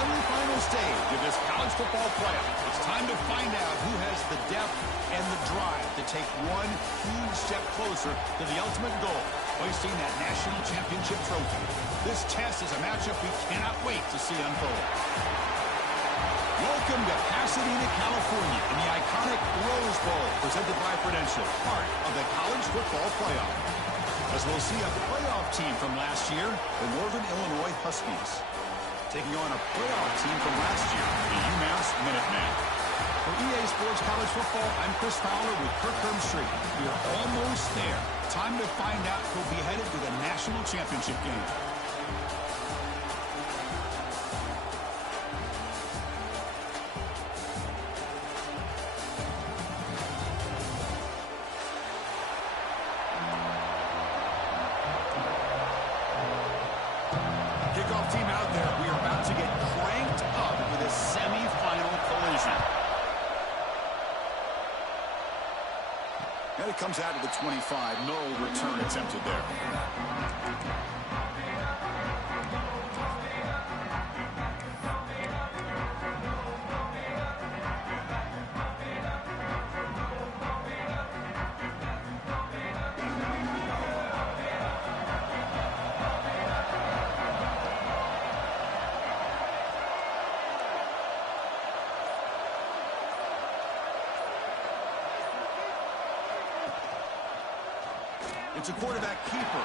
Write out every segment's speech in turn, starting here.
semifinal stage of this college football playoff. It's time to find out who has the depth and the drive to take one huge step closer to the ultimate goal, hoisting that national championship trophy. This test is a matchup we cannot wait to see unfold. Welcome to Pasadena, California, in the iconic Rose Bowl, presented by Prudential, part of the college football playoff. As we'll see a playoff team from last year, the Northern Illinois Huskies, taking on a playoff team from last year, the UMass Minutemen. For EA Sports College Football, I'm Chris Fowler with Kirk Herbstreit. We are almost there. Time to find out who'll be headed to the national championship game. Kickoff team out there. We are about to get cranked up for this semifinal collision. And it comes out of the 25. No return attempted there. It's a quarterback keeper.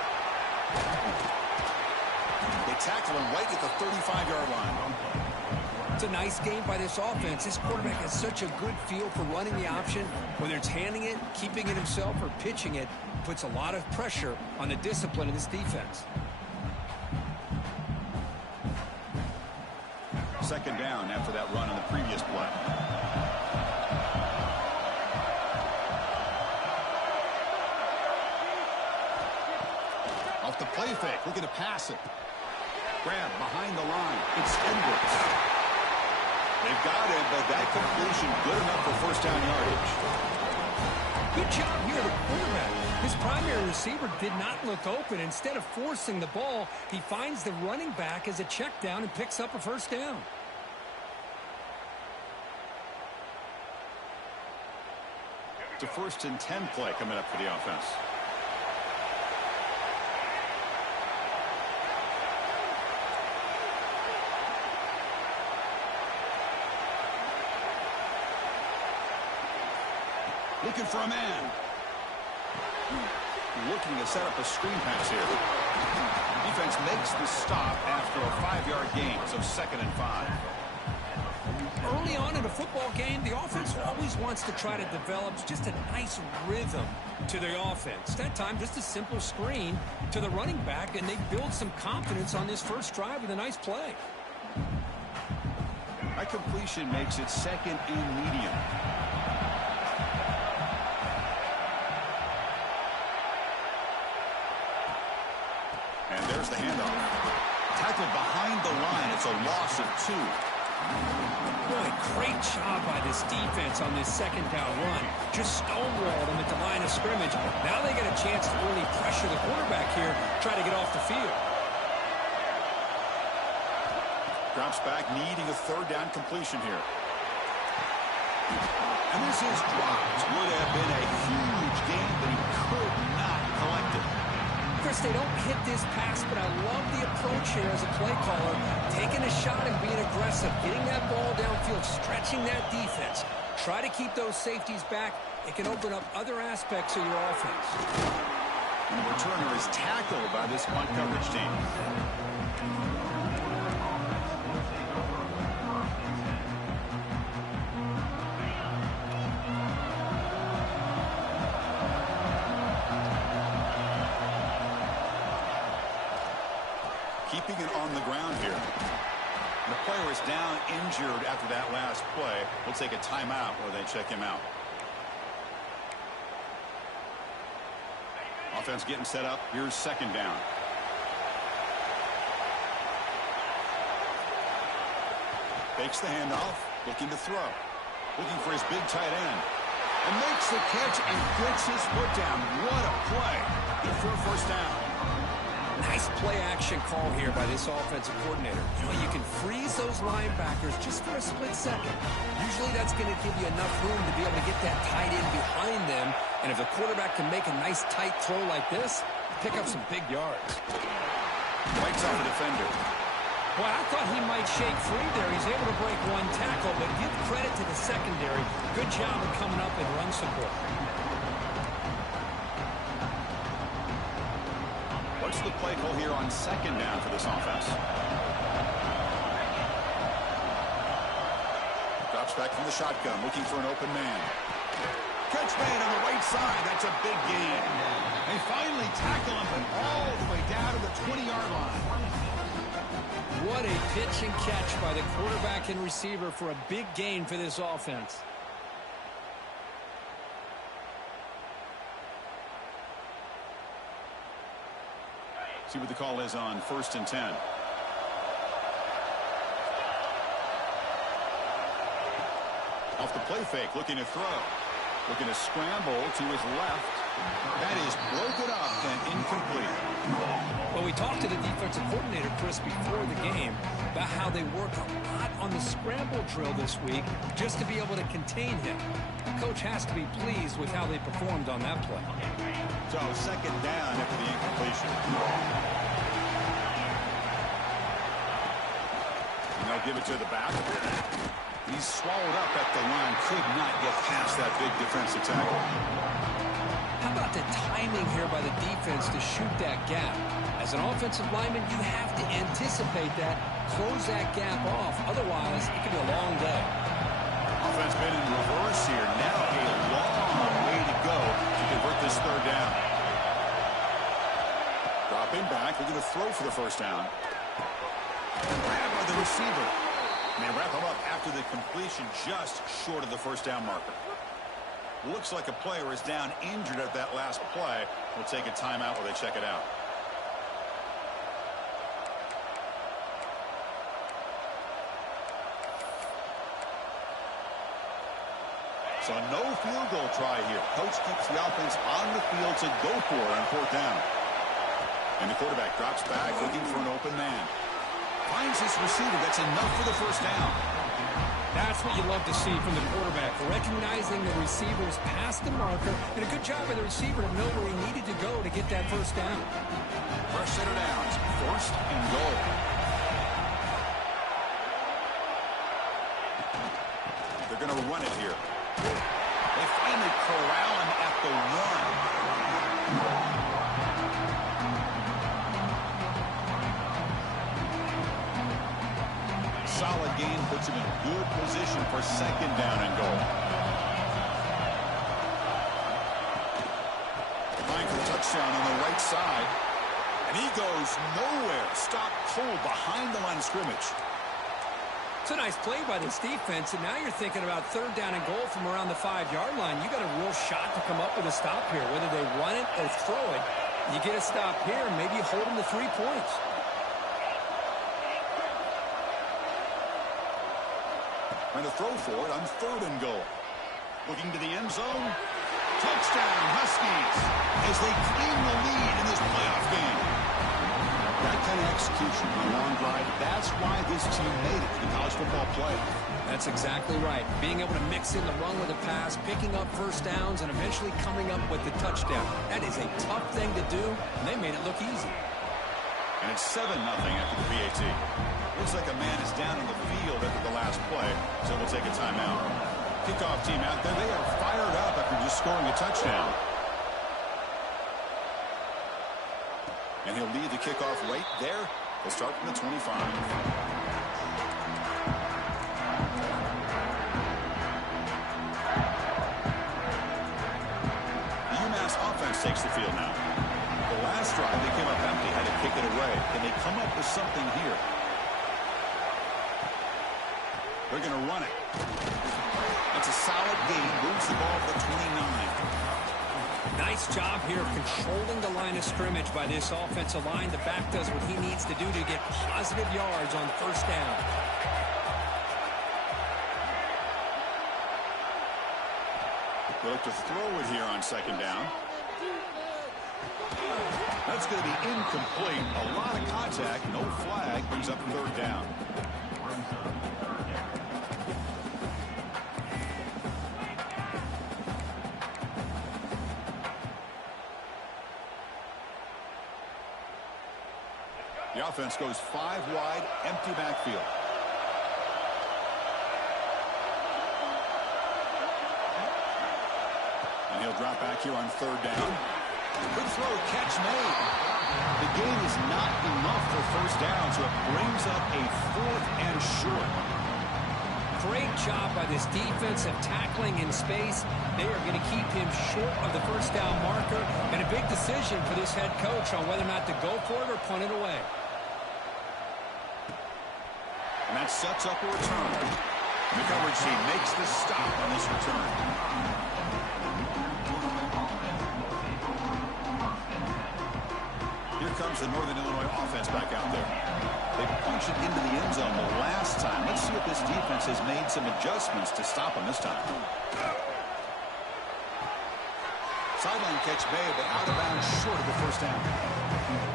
They tackle him right at the 35-yard line. It's a nice game by this offense. This quarterback has such a good feel for running the option. Whether it's handing it, keeping it himself, or pitching it, puts a lot of pressure on the discipline of this defense. Second down after that run on the previous play. Off the play fake, looking to pass it. Grab behind the line. It's Edwards. They've got it, but that completion good enough for first down yardage. Good job here, the quarterback. His primary receiver did not look open. Instead of forcing the ball, he finds the running back as a check down and picks up a first down. It's a 1st and 10 play coming up for the offense. Looking for a man. Looking to set up a screen pass here. Defense makes the stop after a 5-yard gain, so 2nd and 5. Early on in a football game, the offense always wants to try to develop just a nice rhythm to their offense. That time, just a simple screen to the running back, and they build some confidence on this first drive with a nice play. That completion makes it 2nd and medium. And there's the handoff. Tackled behind the line. It's a loss of 2. Boy, great job by this defense on this 2nd down run. Just stonewalled them at the line of scrimmage. Now they get a chance to really pressure the quarterback here, try to get off the field. Drops back, needing a 3rd down completion here. And this is dropped. Would have been a huge game, but he could not collect it. Chris, they don't hit this pass, but I love the approach here as a play caller. Taking a shot and being aggressive, getting that ball downfield, stretching that defense. Try to keep those safeties back. It can open up other aspects of your offense. And the returner is tackled by this punt coverage team. Keeping it on the ground here. The player is down injured after that last play. We'll take a timeout where they check him out. Offense getting set up. Here's 2nd down. Fakes the handoff. Looking to throw. Looking for his big tight end. And makes the catch and gets his foot down. What a play. Good for a first down. Nice play action call here by this offensive coordinator. You know, you can freeze those linebackers just for a split second. Usually that's going to give you enough room to be able to get that tight end behind them. And if the quarterback can make a nice tight throw like this, pick up some big yards. Breaks off a defender. Well, I thought he might shake free there. He's able to break one tackle, but give credit to the secondary. Good job of coming up and run support. What's the play call here on second down for this offense? Drops back from the shotgun, looking for an open man. Catch man on the right side. That's a big gain. They finally tackle him, but all the way down to the 20-yard line. What a pitch and catch by the quarterback and receiver for a big gain for this offense. See what the call is on 1st and 10. Off the play fake, looking to throw. Looking to scramble to his left. That is broken up and incomplete. Well, we talked to the defensive coordinator, Chris, before the game about how they work a lot on the scramble drill this week just to be able to contain him. The coach has to be pleased with how they performed on that play. So, second down after the incompletion. And they'll give it to the back. He's swallowed up at the line. Could not get past that big defensive tackle. How about the timing here by the defense to shoot that gap? As an offensive lineman, you have to anticipate that, close that gap off. Otherwise, it could be a long day. Offense been in reverse here. Now a long way to go to convert this third down. Dropping back. They're going to throw for the first down. Grab by the receiver. And they wrap him up after the completion just short of the first down marker. Looks like a player is down injured at that last play. We'll take a timeout while they check it out. So no field goal try here. Coach keeps the offense on the field to go for it on 4th down. And the quarterback drops back looking for an open man. Finds his receiver. That's enough for the first down. That's what you love to see from the quarterback, recognizing the receivers past the marker, and a good job by the receiver to know where he needed to go to get that first down. Fresh set of downs, 1st and goal. They're going to run it here. They finally corral him at the 1. Solid gain puts him in good position for second down and goal. Trying for a touchdown on the right side. And he goes nowhere. Stop cold behind the line of scrimmage. It's a nice play by this defense, and now you're thinking about 3rd down and goal from around the 5-yard line. You got a real shot to come up with a stop here, whether they run it or throw it. You get a stop here, maybe you hold them to 3 points. Trying to throw for it on 3rd and goal. Looking to the end zone. Touchdown, Huskies, as they claim the lead in this playoff game. That kind of execution on a long drive, that's why this team made it to the college football playoff. That's exactly right. Being able to mix in the run with the pass, picking up first downs, and eventually coming up with the touchdown. That is a tough thing to do, and they made it look easy. And it's 7-0 after the PAT. Looks like a man is down in the field after the last play, so we'll take a timeout. Kickoff team out there, they are fired up after just scoring a touchdown. And he'll lead the kickoff right there. They'll start from the 25. The UMass offense takes the field now. The last drive, they came up empty, had to kick it away. Can they come up with something here? They're going to run it. It's a solid gain. Moves the ball to the 29. Nice job here of controlling the line of scrimmage by this offensive line. The back does what he needs to do to get positive yards on 1st down. They look to throw it here on 2nd down. That's going to be incomplete. A lot of contact, no flag, brings up third down. The offense goes 5 wide, empty backfield. And he'll drop back here on third down. Good throw, catch made. The gain is not enough for first down, so it brings up a 4th and short. Great job by this defense of tackling in space. They are going to keep him short of the first down marker, and a big decision for this head coach on whether or not to go for it or punt it away. And that sets up a return. The coverage team makes the stop on this return. Here comes the Northern Illinois offense back out there. They punched it into the end zone the last time. Let's see if this defense has made some adjustments to stop them this time. Sideline catch made, but out of bounds short of the first down.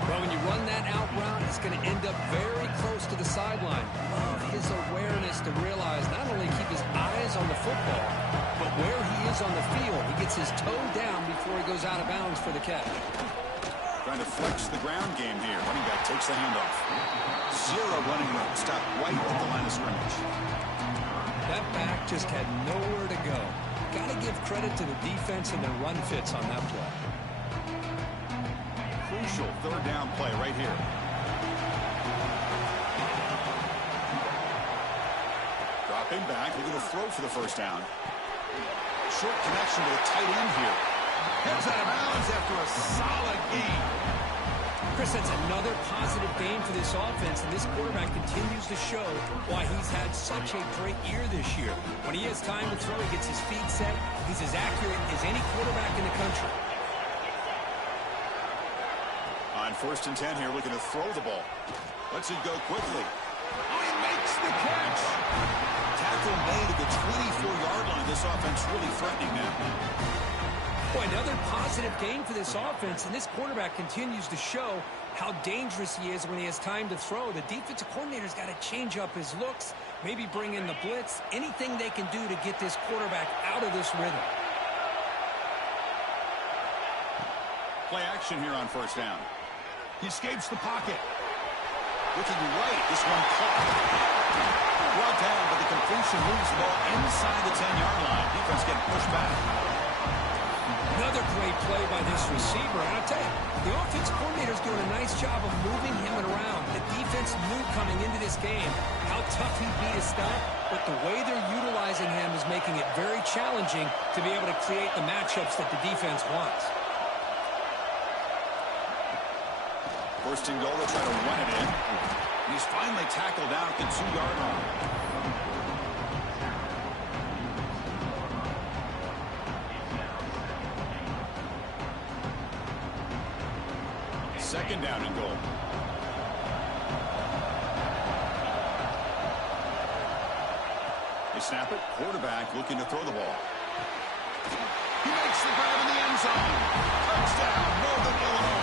Well, when you run that out route, it's going to end up very close to the sideline. Love his awareness to realize not only keep his eyes on the football, but where he is on the field. He gets his toe down before he goes out of bounds for the catch. Trying to flex the ground game here. Running back takes the handoff. 0 running room. Stop right at the line of scrimmage. That back just had nowhere to go. Got to give credit to the defense and their run fits on that play. Crucial third down play right here. Dropping back, looking to throw for the first down. Short connection to the tight end here. Heads out of bounds after a solid gain. Chris, that's another positive gain for this offense, and this quarterback continues to show why he's had such a great year this year. When he has time to throw, he gets his feet set. He's as accurate as any quarterback in the country. On 1st and 10 here, looking to throw the ball. Lets it go quickly. Oh, he makes the catch. Tackle made at the 24-yard line. This offense really threatening now. Boy, another positive gain for this offense, and this quarterback continues to show how dangerous he is when he has time to throw. The defensive coordinator's got to change up his looks, maybe bring in the blitz, anything they can do to get this quarterback out of this rhythm. Play action here on first down. He escapes the pocket. Looking right, this one caught. Brought down, but the completion moves the ball inside the 10-yard line. Defense getting pushed back. Another great play by this receiver. And I'll tell you, the offensive coordinator's doing a nice job of moving him around. The defense knew coming into this game how tough he'd be to stop, but the way they're utilizing him is making it very challenging to be able to create the matchups that the defense wants. 1st and goal, they'll try to run it in. And he's finally tackled down at the 2-yard line. Second down and goal. They snap it. Quarterback looking to throw the ball. He makes the grab in the end zone. Touchdown, Northern Illinois.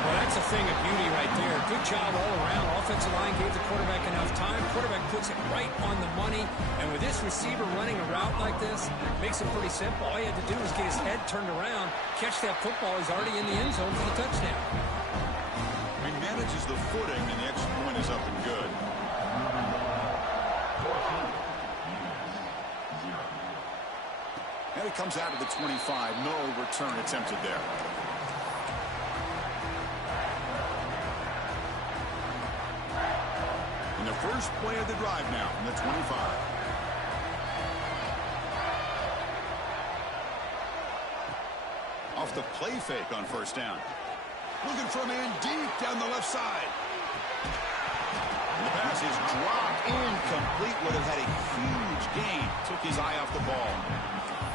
Well, that's a thing of beauty right there. Good job all around. Offensive line gave the quarterback enough time. Quarterback puts it right on the money. And with this receiver running a route like this, makes it pretty simple. All he had to do was get his head turned around, catch that football. He's already in the end zone for the touchdown. He manages the footing, and the extra point is up and good. And it comes out of the 25. No return attempted there. And the first play of the drive now from the 25. Off the play fake on first down. Looking for a man deep down the left side. And the pass is dropped. Incomplete. Would have had a huge gain. Took his eye off the ball.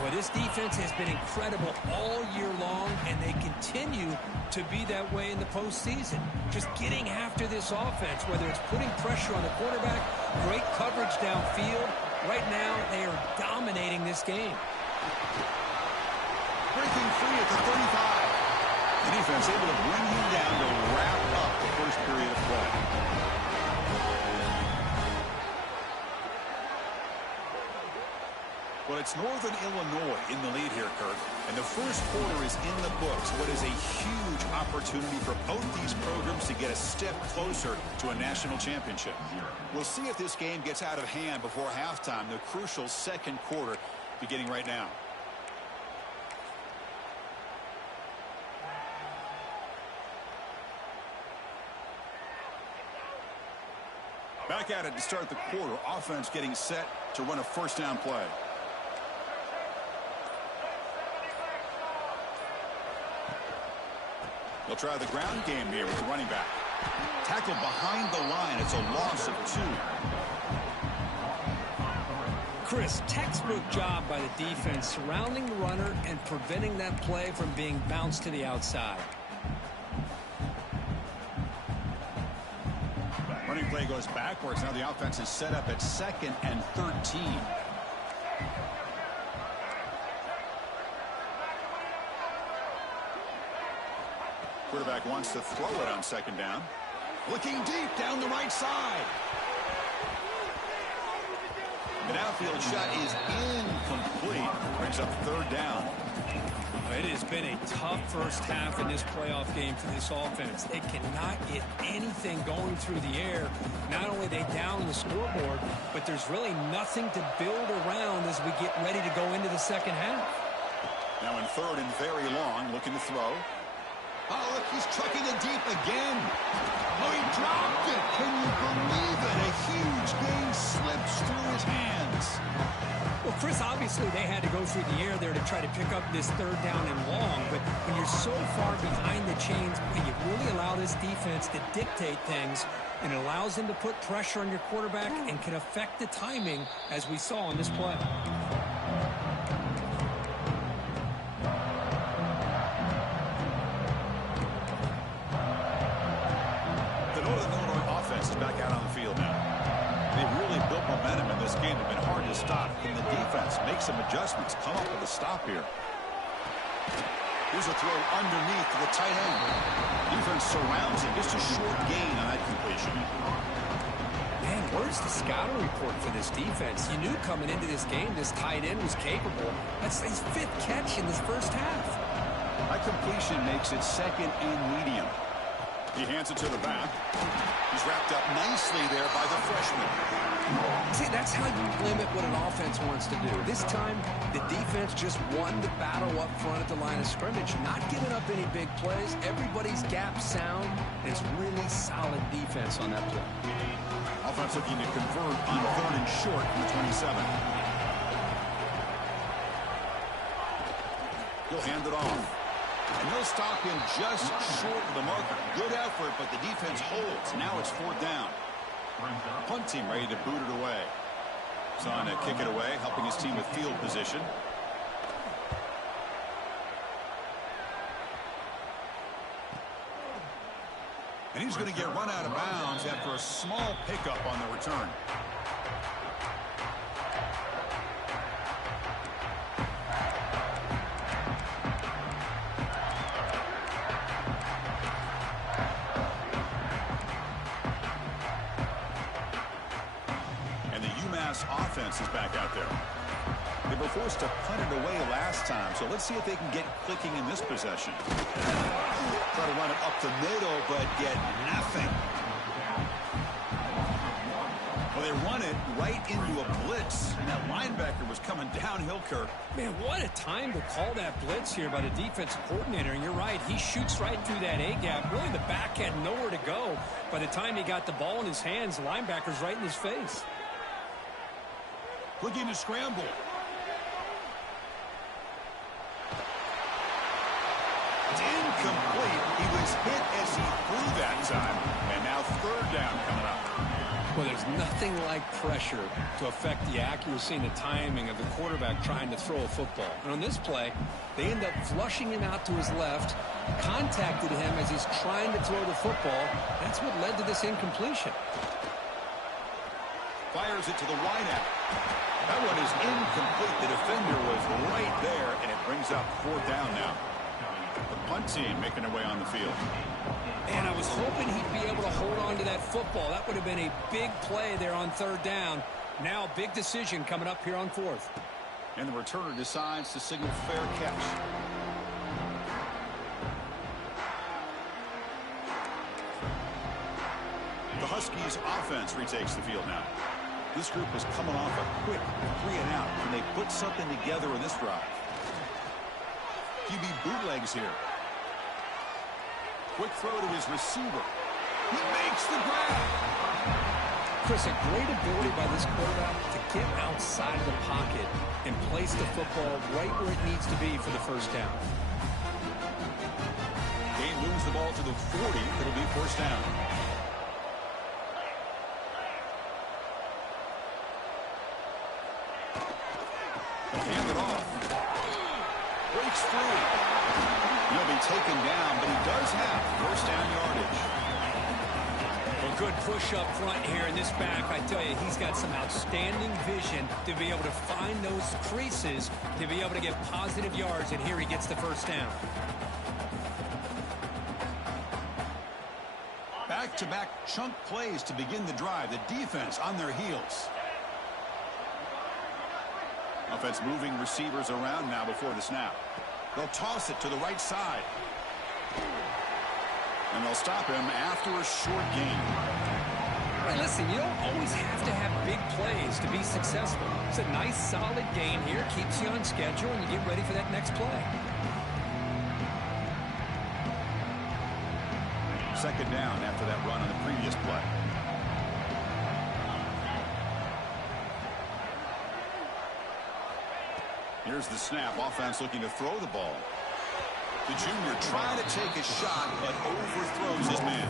Well, this defense has been incredible all year long, and they continue to be that way in the postseason. Just getting after this offense, whether it's putting pressure on the quarterback, great coverage downfield. Right now, they are dominating this game. Breaking free at the 35. defense able to bring him down to wrap up the first period of play. Well, it's Northern Illinois in the lead here, Kirk. And the first quarter is in the books. What is a huge opportunity for both these programs to get a step closer to a national championship. We'll see if this game gets out of hand before halftime, the crucial second quarter beginning right now. Back at it to start the quarter. Offense getting set to run a first down play. They'll try the ground game here with the running back. Tackled behind the line. It's a loss of 2. Chris, textbook job by the defense surrounding the runner and preventing that play from being bounced to the outside. Running play goes backwards. Now the offense is set up at 2nd and 13. Quarterback wants to throw it on 2nd down. Looking deep down the right side. The outfield shot is incomplete. Brings up 3rd down. It has been a tough first half in this playoff game for this offense. They cannot get anything going through the air. Not only are they down the scoreboard, but there's really nothing to build around as we get ready to go into the second half. Now in 3rd and very long, looking to throw. Oh, look, he's trucking it deep again. Oh, he dropped it. Can you believe it? A huge gain slips through his hands. Well, Chris, obviously they had to go through the air there to try to pick up this 3rd down and long. But when you're so far behind the chains, you really allow this defense to dictate things. And it allows them to put pressure on your quarterback and can affect the timing, as we saw in this play. Back out on the field now. They've really built momentum in this game. They've been hard to stop. Can the defense make some adjustments? Come up with a stop here. Here's a throw underneath to the tight end. Defense surrounds it. Just a short gain on that completion. Man, where's the scouting report for this defense? You knew coming into this game this tight end was capable. That's his 5th catch in this first half. That completion makes it 2nd and medium. He hands it to the back. He's wrapped up nicely there by the freshman. See, that's how you limit what an offense wants to do. This time, the defense just won the battle up front at the line of scrimmage, not giving up any big plays. Everybody's gap sound, and it's really solid defense on that play. Offense looking to convert on 3rd and short from the 27. He'll hand it off. And they'll stop him just short of the marker. Good effort, but the defense holds. Now it's 4th down. Punt team ready to boot it away. He's on to kick it away, helping his team with field position. And he's going to get run out of bounds after a small pickup on the return. Offense is back out there. They were forced to punt it away last time, so let's see if they can get clicking in this possession. Try to run it up the middle, but get nothing. Well, they run it right into a blitz, and that linebacker was coming downhill, Kirk. Man, what a time to call that blitz here by the defensive coordinator. And you're right, he shoots right through that A-gap. Really, the back had nowhere to go. By the time he got the ball in his hands, the linebacker's right in his face. Looking to scramble. It's incomplete. He was hit as he threw that time. And now 3rd down coming up. Well, there's nothing like pressure to affect the accuracy and the timing of the quarterback trying to throw a football. And on this play, they end up flushing him out to his left, contacted him as he's trying to throw the football. That's what led to this incompletion. Fires it to the wideout. That one is incomplete. The defender was right there, and it brings up 4th down now. The punt team making their way on the field. And I was hoping he'd be able to hold on to that football. That would have been a big play there on third down. Now, big decision coming up here on fourth. And the returner decides to signal fair catch. The Huskies offense retakes the field now. This group is coming off a quick 3-and-out. Can they put something together in this drive? QB bootlegs here. Quick throw to his receiver. He makes the grab. Chris, a great ability by this quarterback to get outside of the pocket and place the football right where it needs to be for the first down. They moves the ball to the 40. It'll be first down. Hand it off. Breaks free. He'll be taken down, but he does have first down yardage. Well, good push up front here in this back. I tell you, he's got some outstanding vision to be able to find those creases, to be able to get positive yards, and here he gets the first down. Back-to-back chunk plays to begin the drive. The defense on their heels. Offense moving receivers around now before the snap. They'll toss it to the right side. And they'll stop him after a short gain. Hey, listen, you don't always have to have big plays to be successful. It's a nice, solid gain here. Keeps you on schedule, and you get ready for that next play. Second down after that run on the previous play. Here's the snap. Offense looking to throw the ball. The junior trying to take a shot, but overthrows his man.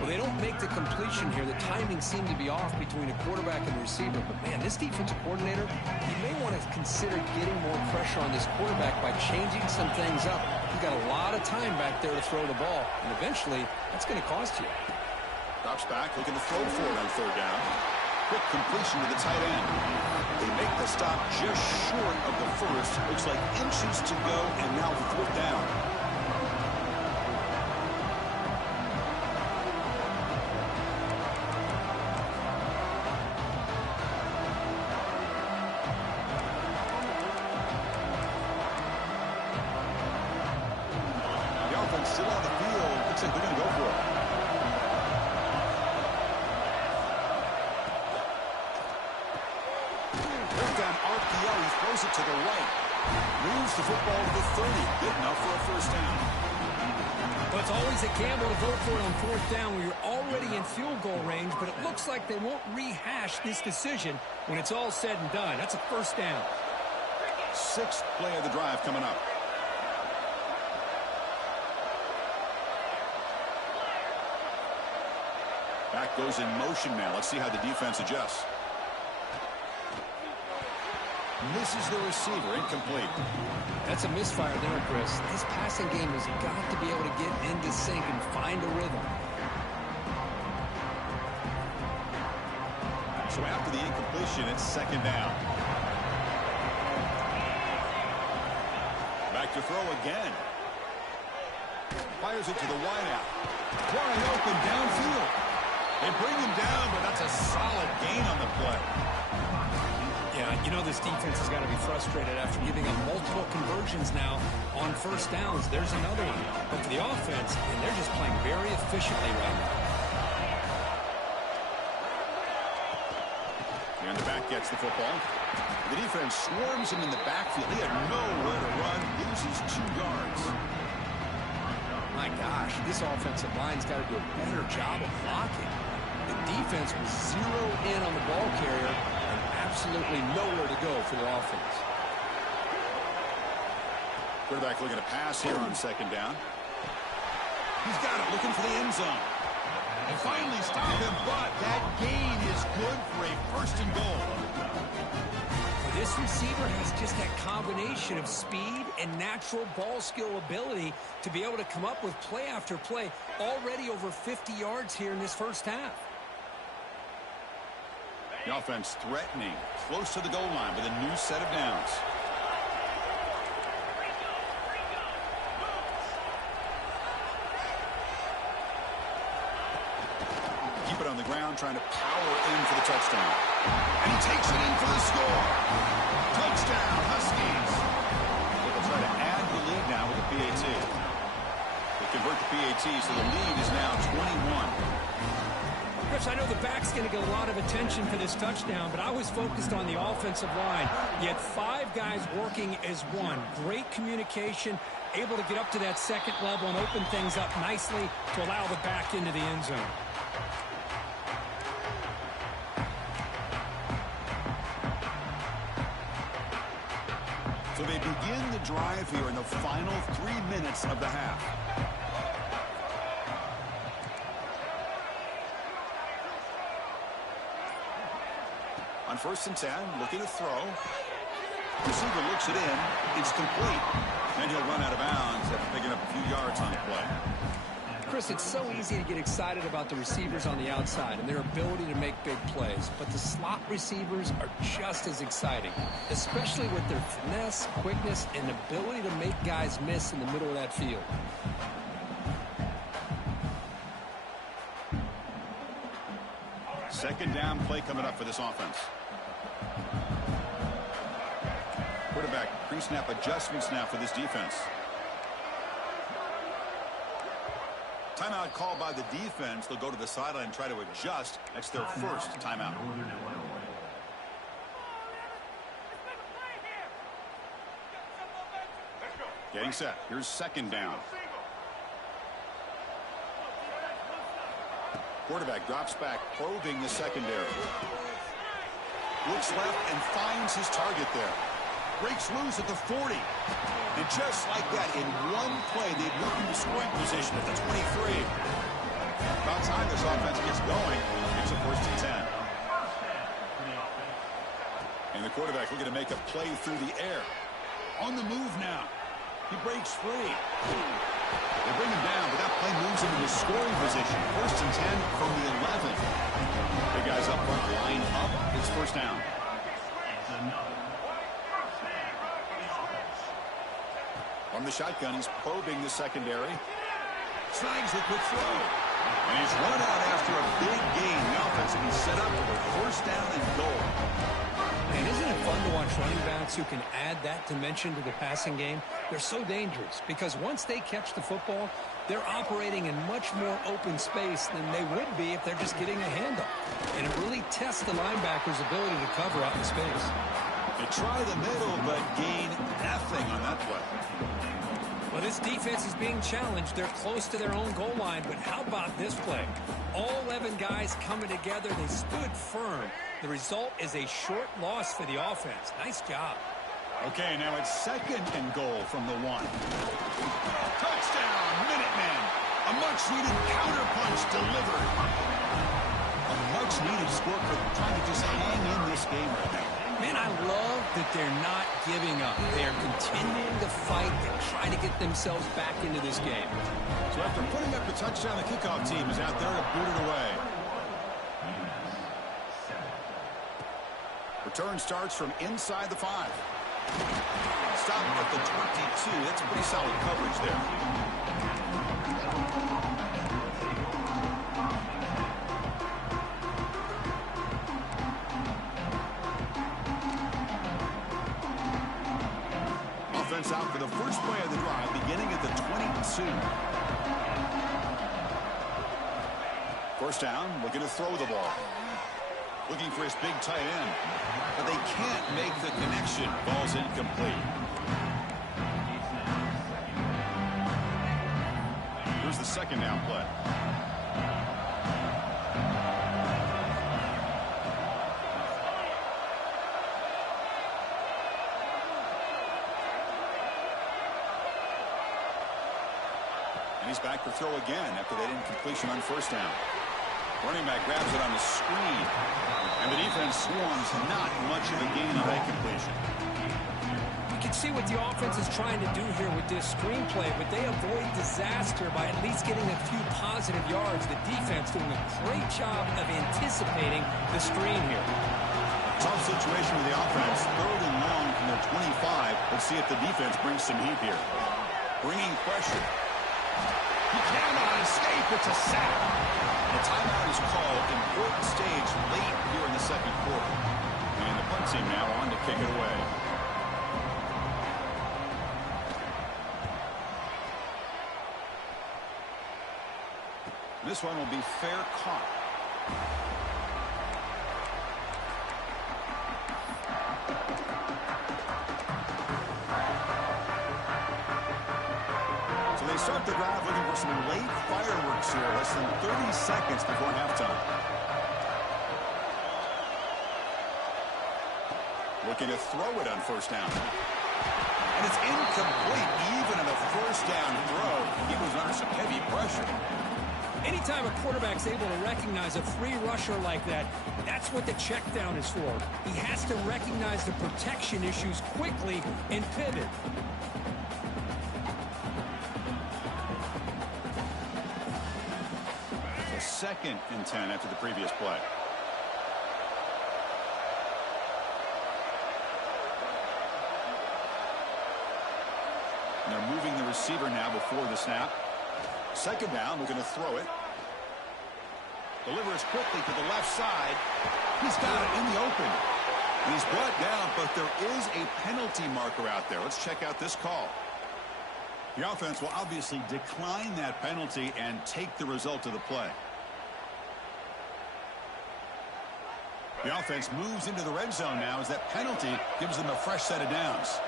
Well, they don't make the completion here. The timing seemed to be off between a quarterback and the receiver. But, man, this defensive coordinator, he may want to consider getting more pressure on this quarterback by changing some things up. He's got a lot of time back there to throw the ball, and eventually that's going to cost you. Drops back, looking to throw for it on third down. Quick completion to the tight end. They make the stop just short of the first. Looks like inches to go, and now fourth down. The offense still on the field. Looks like they're going to go for it. Throws it to the right. Moves the football to the 30. Good enough for a first down. Well, it's always a gamble to go for it on fourth down when you're already in field goal range, but it looks like they won't rehash this decision when it's all said and done. That's a first down. Sixth play of the drive coming up. Back goes in motion now. Let's see how the defense adjusts. Misses the receiver, incomplete. That's a misfire there, Chris. This passing game has got to be able to get into sync and find a rhythm. So after the incompletion, it's second down. Back to throw again. Fires it to the wideout. Wide open downfield. They bring him down, but that's a solid gain on the play. Yeah, you know this defense has got to be frustrated after giving up multiple conversions now on first downs. There's another one. But for the offense, and they're just playing very efficiently right now. And the back gets the football. The defense swarms him in the backfield. He had nowhere to run. Loses 2 yards. My gosh, this offensive line's got to do a better job of blocking. The defense was zeroed in on the ball carrier and absolutely nowhere to go for their offense. Quarterback looking to pass here on second down. He's got it, looking for the end zone. They finally stop him, but that gain is good for a first and goal. This receiver has just that combination of speed and natural ball skill ability to be able to come up with play after play. Already over 50 yards here in this first half. The offense threatening, close to the goal line with a new set of downs. ground trying to power in for the touchdown. And he takes it in for the score. Touchdown, Huskies. They'll try to add the lead now with the PAT. They convert the PAT, so the lead is now 21. Chris, I know the back's going to get a lot of attention for this touchdown, but I was focused on the offensive line. You had 5 guys working as one. Great communication, able to get up to that second level and open things up nicely to allow the back into the end zone. So they begin the drive here in the final 3 minutes of the half. On 1st and 10, looking to throw. Receiver looks it in. It's complete. And he'll run out of bounds after picking up a few yards on the play. Chris, it's so easy to get excited about the receivers on the outside and their ability to make big plays. But the slot receivers are just as exciting, especially with their finesse, quickness, and ability to make guys miss in the middle of that field. Second down play coming up for this offense. Quarterback pre-snap adjustments now for this defense. Timeout called by the defense. They'll go to the sideline and try to adjust. That's their first timeout. Getting set. Here's second down. Quarterback drops back, probing the secondary. Looks left and finds his target there. Breaks loose at the 40. And just like that, in one play, they've moved into scoring position at the 23. About time this offense gets going. It's a 1st and 10. And the quarterback looking to make a play through the air. On the move now. He breaks free. They bring him down, but that play moves him into scoring position. 1st and 10 from the 11. Big guys up front, line up. It's 1st down. From the shotgun, he's probing the secondary. Snags the quick throw. And he's run out after a big gain. The offense will be set up for 1st down and goal. And isn't it fun to watch running backs who can add that dimension to the passing game? They're so dangerous because once they catch the football, they're operating in much more open space than they would be if they're just getting a handoff. And it really tests the linebacker's ability to cover out in space. They try the middle, but gain nothing on that play. Well, this defense is being challenged. They're close to their own goal line, but how about this play? All 11 guys coming together. They stood firm. The result is a short loss for the offense. Nice job. Okay, now it's 2nd and goal from the 1. Touchdown, Minutemen. A much-needed counterpunch delivered. A much-needed score for trying to just hang in this game right now. Man, I love that they're not giving up. They're continuing to fight and try to get themselves back into this game. So after putting up the touchdown, the kickoff team is out there to boot it away. Return starts from inside the 5. Stop at the 22. That's pretty solid coverage there. Offense out for the first play of the drive, beginning at the 22. 1st down, looking to throw the ball. Looking for his big tight end. But they can't make the connection. Ball's incomplete. Here's the 2nd down play. And he's back to throw again after that incompletion on 1st down. Running back grabs it on the screen. And the defense swarms not much of a gain on that completion. You can see what the offense is trying to do here with this screenplay, but they avoid disaster by at least getting a few positive yards. The defense doing a great job of anticipating the screen here. Tough situation with the offense. 3rd and long from their 25. Let's see if the defense brings some heat here. Bringing pressure. He cannot escape. It's a sack. The timeout is called. Important stage late here in the second quarter. And the punt team now on to kick it away. This one will be fair caught. So they start the drive looking for some late fireworks here. Less than 30 seconds before halftime. Looking to throw it on first down. And it's incomplete. Even on a first down throw, he was under some heavy pressure. Anytime a quarterback's able to recognize a free rusher like that, that's what the check down is for. He has to recognize the protection issues quickly and pivot. So 2nd and 10 after the previous play. And they're moving the receiver now before the snap. 2nd down, we're going to throw it. Delivers quickly to the left side. He's got it in the open. And he's brought down, but there is a penalty marker out there. Let's check out this call. The offense will obviously decline that penalty and take the result of the play. The offense moves into the red zone now as that penalty gives them a fresh set of downs.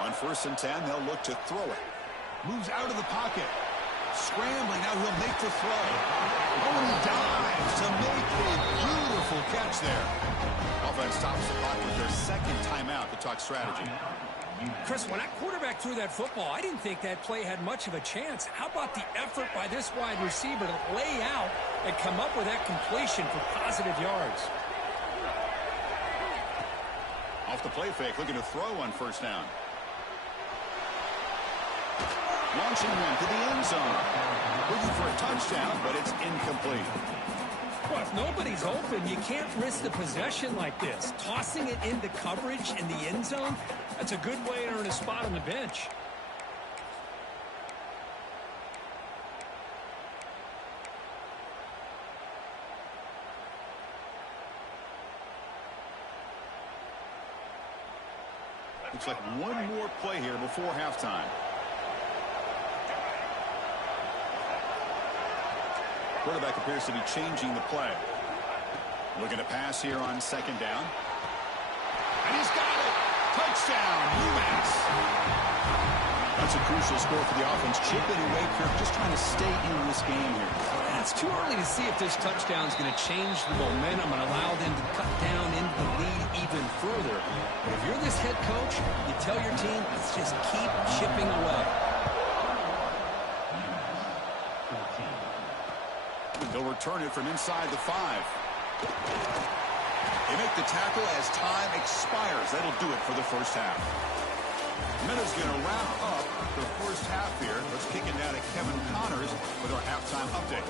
On 1st and 10, they'll look to throw it. Moves out of the pocket. Scrambling. Now he'll make the throw. Oh, and he dives to make a beautiful catch there. Offense stops the clock with their 2nd timeout to talk strategy. Chris, when that quarterback threw that football, I didn't think that play had much of a chance. How about the effort by this wide receiver to lay out and come up with that completion for positive yards? Off the play fake, looking to throw on first down. Launching one to the end zone. Looking for a touchdown, but it's incomplete. Well, if nobody's open, you can't risk the possession like this. Tossing it into coverage in the end zone, that's a good way to earn a spot on the bench. Looks like one more play here before halftime. Quarterback appears to be changing the play. Looking to pass here on 2nd down. And he's got it! Touchdown, UMass! That's a crucial score for the offense. Chipping away, Kirk, just trying to stay in this game here. It's too early to see if this touchdown is going to change the momentum and allow them to cut down into the lead even further. But if you're this head coach, you tell your team, let's just keep chipping away. They'll return it from inside the 5. They make the tackle as time expires. That'll do it for the first half. Minutes going to wrap up the first half here. Let's kick it down to Kevin Connors with our halftime update.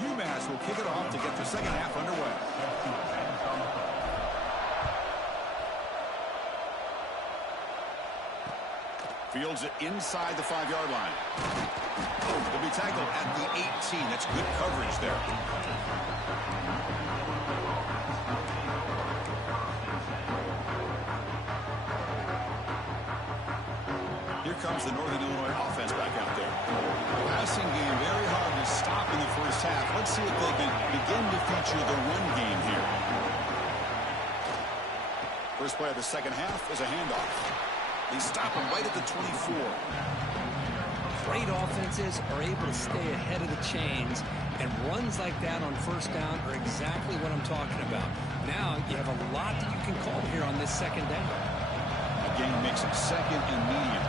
UMass will kick it off to get the second half underway. Fields it inside the 5-yard line. They'll be tackled at the 18. That's good coverage there. Here comes the Northern Illinois offense back out there. Passing game very hard to stop in the first half. Let's see if they can begin to feature the run game here. First play of the second half is a handoff. They stop him right at the 24. Great offenses are able to stay ahead of the chains, and runs like that on first down are exactly what I'm talking about. Now you have a lot that you can call here on this 2nd down. A game mix of 2nd and medium.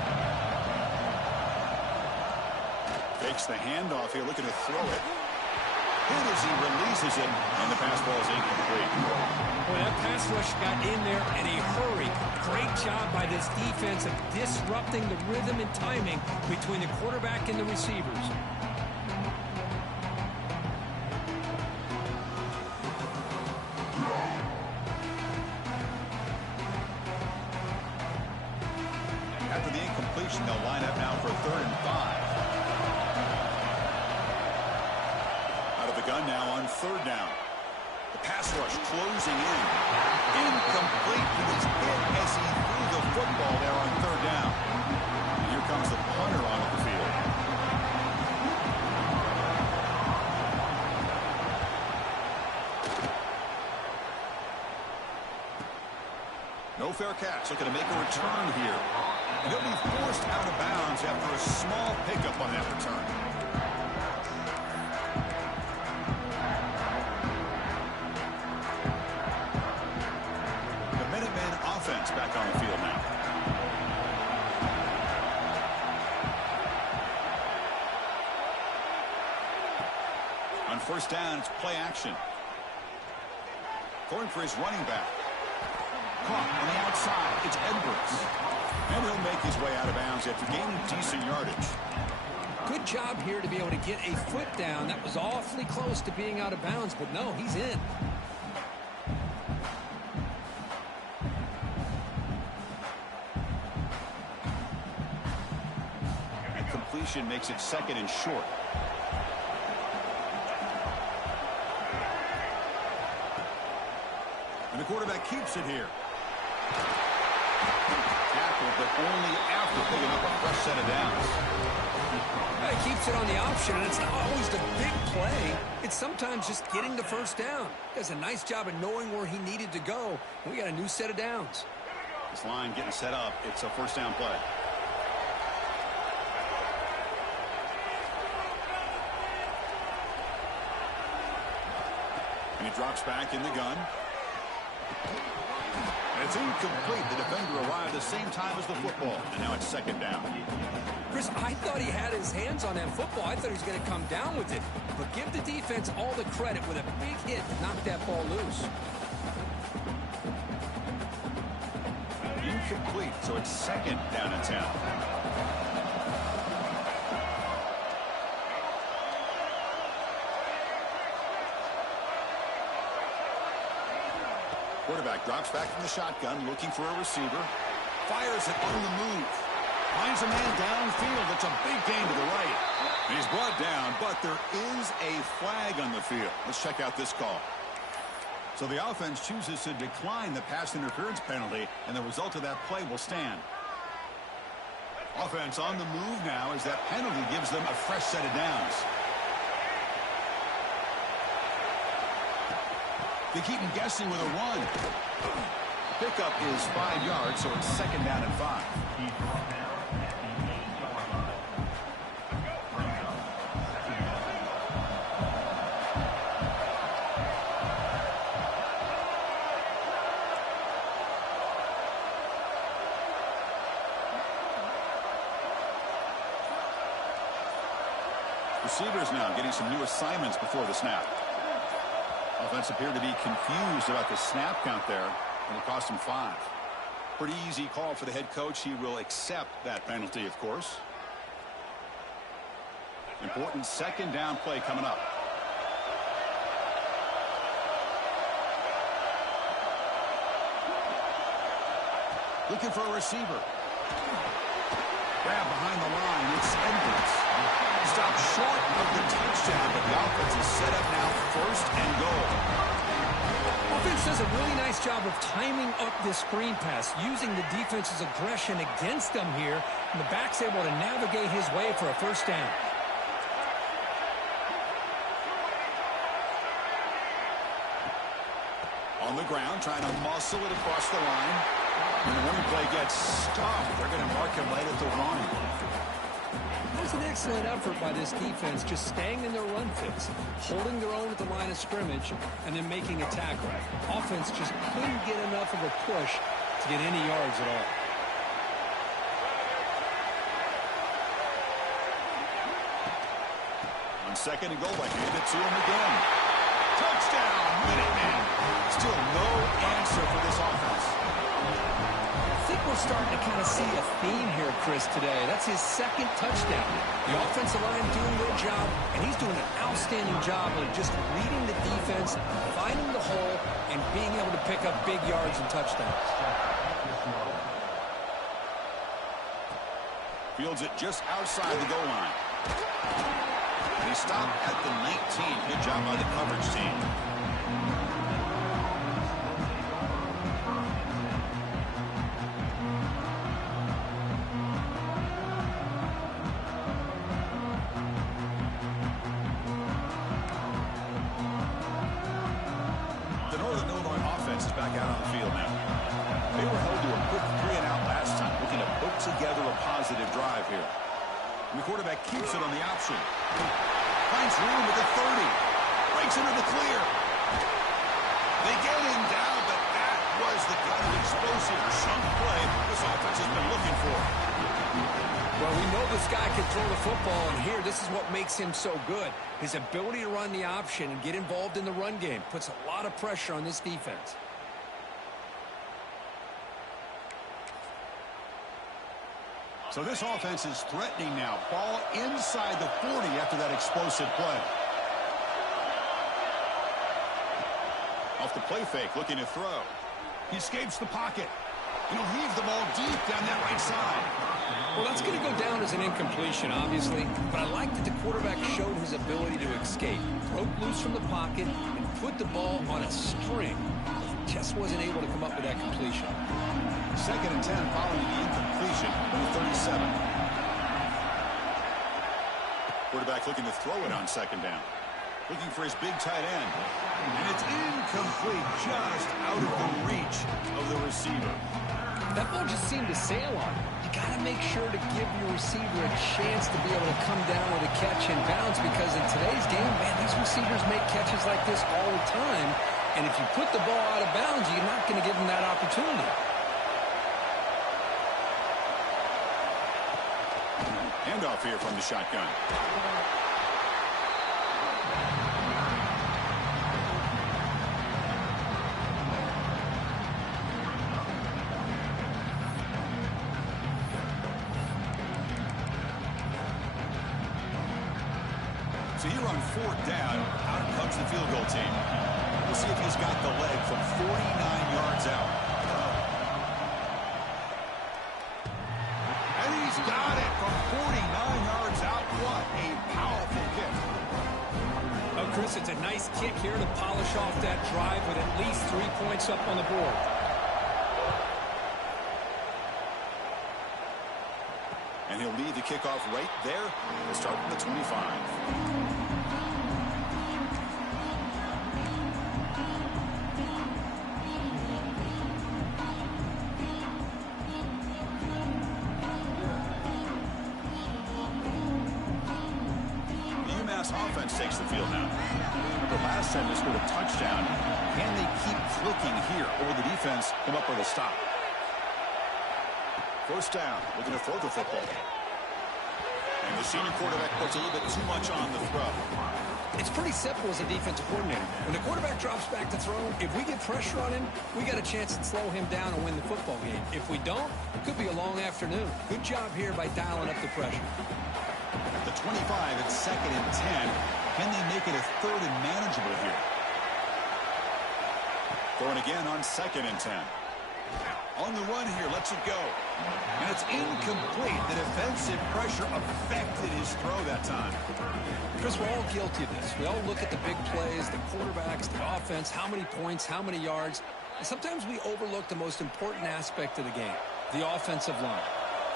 Fakes the handoff here, looking to throw it. Hit as he releases it, and the pass ball is incomplete. Boy, that pass rush got in there in a hurry. Great job by this defense of disrupting the rhythm and timing between the quarterback and the receivers. formation. They'll line up now for 3rd and 5. Out of the gun now on 3rd down. The pass rush closing in. Incomplete. He was hit as he threw the football there on 3rd down. And here comes the punter onto the field. No fair catch. Looking to make a return here. And he'll be forced out of bounds after a small pickup on that return. The Minutemen offense back on the field now. On 1st down, it's play action. Going for his running back. Caught on the outside. It's Edwards. And he'll make his way out of bounds after gaining decent yardage. Good job here to be able to get a foot down. That was awfully close to being out of bounds, but no, he's in. Completion makes it 2nd and short. And the quarterback keeps it here. Tackle, but only after picking up a fresh set of downs. He keeps it on the option, and it's not always the big play. It's sometimes just getting the 1st down. He does a nice job of knowing where he needed to go. And we got a new set of downs. This line getting set up. It's a 1st down play. And he drops back in the gun. And it's incomplete. The defender arrived the same time as the football. And now it's 2nd down. Chris, I thought he had his hands on that football. I thought he was going to come down with it. But give the defense all the credit with a big hit. Knock that ball loose. Incomplete. So it's 2nd down and 10. Quarterback drops back from the shotgun, looking for a receiver. Fires it on the move. Finds a man downfield. It's a big gain to the right. And he's brought down, but there is a flag on the field. Let's check out this call. So the offense chooses to decline the pass interference penalty, and the result of that play will stand. Offense on the move now as that penalty gives them a fresh set of downs. They keep him guessing with a run. Pickup is 5 yards, so it's 2nd down and 5. Receivers now getting some new assignments before the snap. Offense appeared to be confused about the snap count there, and it cost him 5. Pretty easy call for the head coach. He will accept that penalty, of course. Important 2nd down play coming up. Looking for a receiver. Grab behind the line. It's Edwards. Stopped short of the touchdown, but the offense is set up now 1st and goal. Offense does a really nice job of timing up this screen pass, using the defense's aggression against them here, and the back's able to navigate his way for a 1st down. On the ground, trying to muscle it across the line. When the running play gets stopped, they're going to mark him right at the 1. That was an excellent effort by this defense, just staying in their run fits, holding their own at the line of scrimmage, and then making a tackle. Offense just couldn't get enough of a push to get any yards at all. On 2nd and goal, I hand it to him again. Touchdown, Minutemen. Still no answer for this offense. I think we're starting to kind of see a theme here, Chris, today. That's his 2nd touchdown. The offensive line doing their job, and he's doing an outstanding job of just reading the defense, finding the hole, and being able to pick up big yards and touchdowns. Fields it just outside the goal line. And he stopped at the 19. Good job by the coverage team. The Northern Illinois offense is back out on the field now. They were held to a quick 3-and-out last time, looking to put together a positive drive here. And the quarterback keeps it on the option. Finds room at the 30. Breaks into the clear. They get him down, but that was the kind of explosive chunk play this offense has been looking for. Well, we know this guy can throw the football, and here, this is what makes him so good. His ability to run the option and get involved in the run game puts a lot of pressure on this defense. So this offense is threatening now. Ball inside the 40 after that explosive play. Off the play fake, looking to throw. He escapes the pocket. He'll heave the ball deep down that right side. Well, that's going to go down as an incompletion, obviously, but I like that the quarterback showed his ability to escape. Broke loose from the pocket and put the ball on a string. Just wasn't able to come up with that completion. 2nd and 10 following the incompletion from the 37. Quarterback looking to throw it on 2nd down. Looking for his big tight end. And it's incomplete, just out of the reach of the receiver. That ball just seemed to sail on him. You got to make sure to give your receiver a chance to be able to come down with a catch and bounce, because in today's game, man, these receivers make catches like this all the time. And if you put the ball out of bounds, you're not going to give them that opportunity. Handoff here from the shotgun. So here on 4th down, out comes the field goal team. We'll see if he's got the leg from 49 yards out. And he's got it from 49 yards out. What a powerful kick. Oh, Chris, it's a nice kick here to polish off that drive with at least 3 points up on the board. And he'll lead the kickoff right there. We'll start from the 25. Offense takes the field now. Remember last time they scored a touchdown. Can they keep clicking here, or will the defense come up with a stop? 1st down, looking to throw the football. And the senior quarterback puts a little bit too much on the throw. It's pretty simple as a defensive coordinator. When the quarterback drops back to throw, if we get pressure on him, we got a chance to slow him down and win the football game. If we don't, it could be a long afternoon. Good job here by dialing up the pressure. At the 25, it's 2nd and 10. Can they make it a 3rd and manageable here? Throwing again on 2nd and 10. On the run here, lets it go. And it's incomplete. The defensive pressure affected his throw that time. Chris, we're all guilty of this. We all look at the big plays, the quarterbacks, the offense, how many points, how many yards. And sometimes we overlook the most important aspect of the game, the offensive line.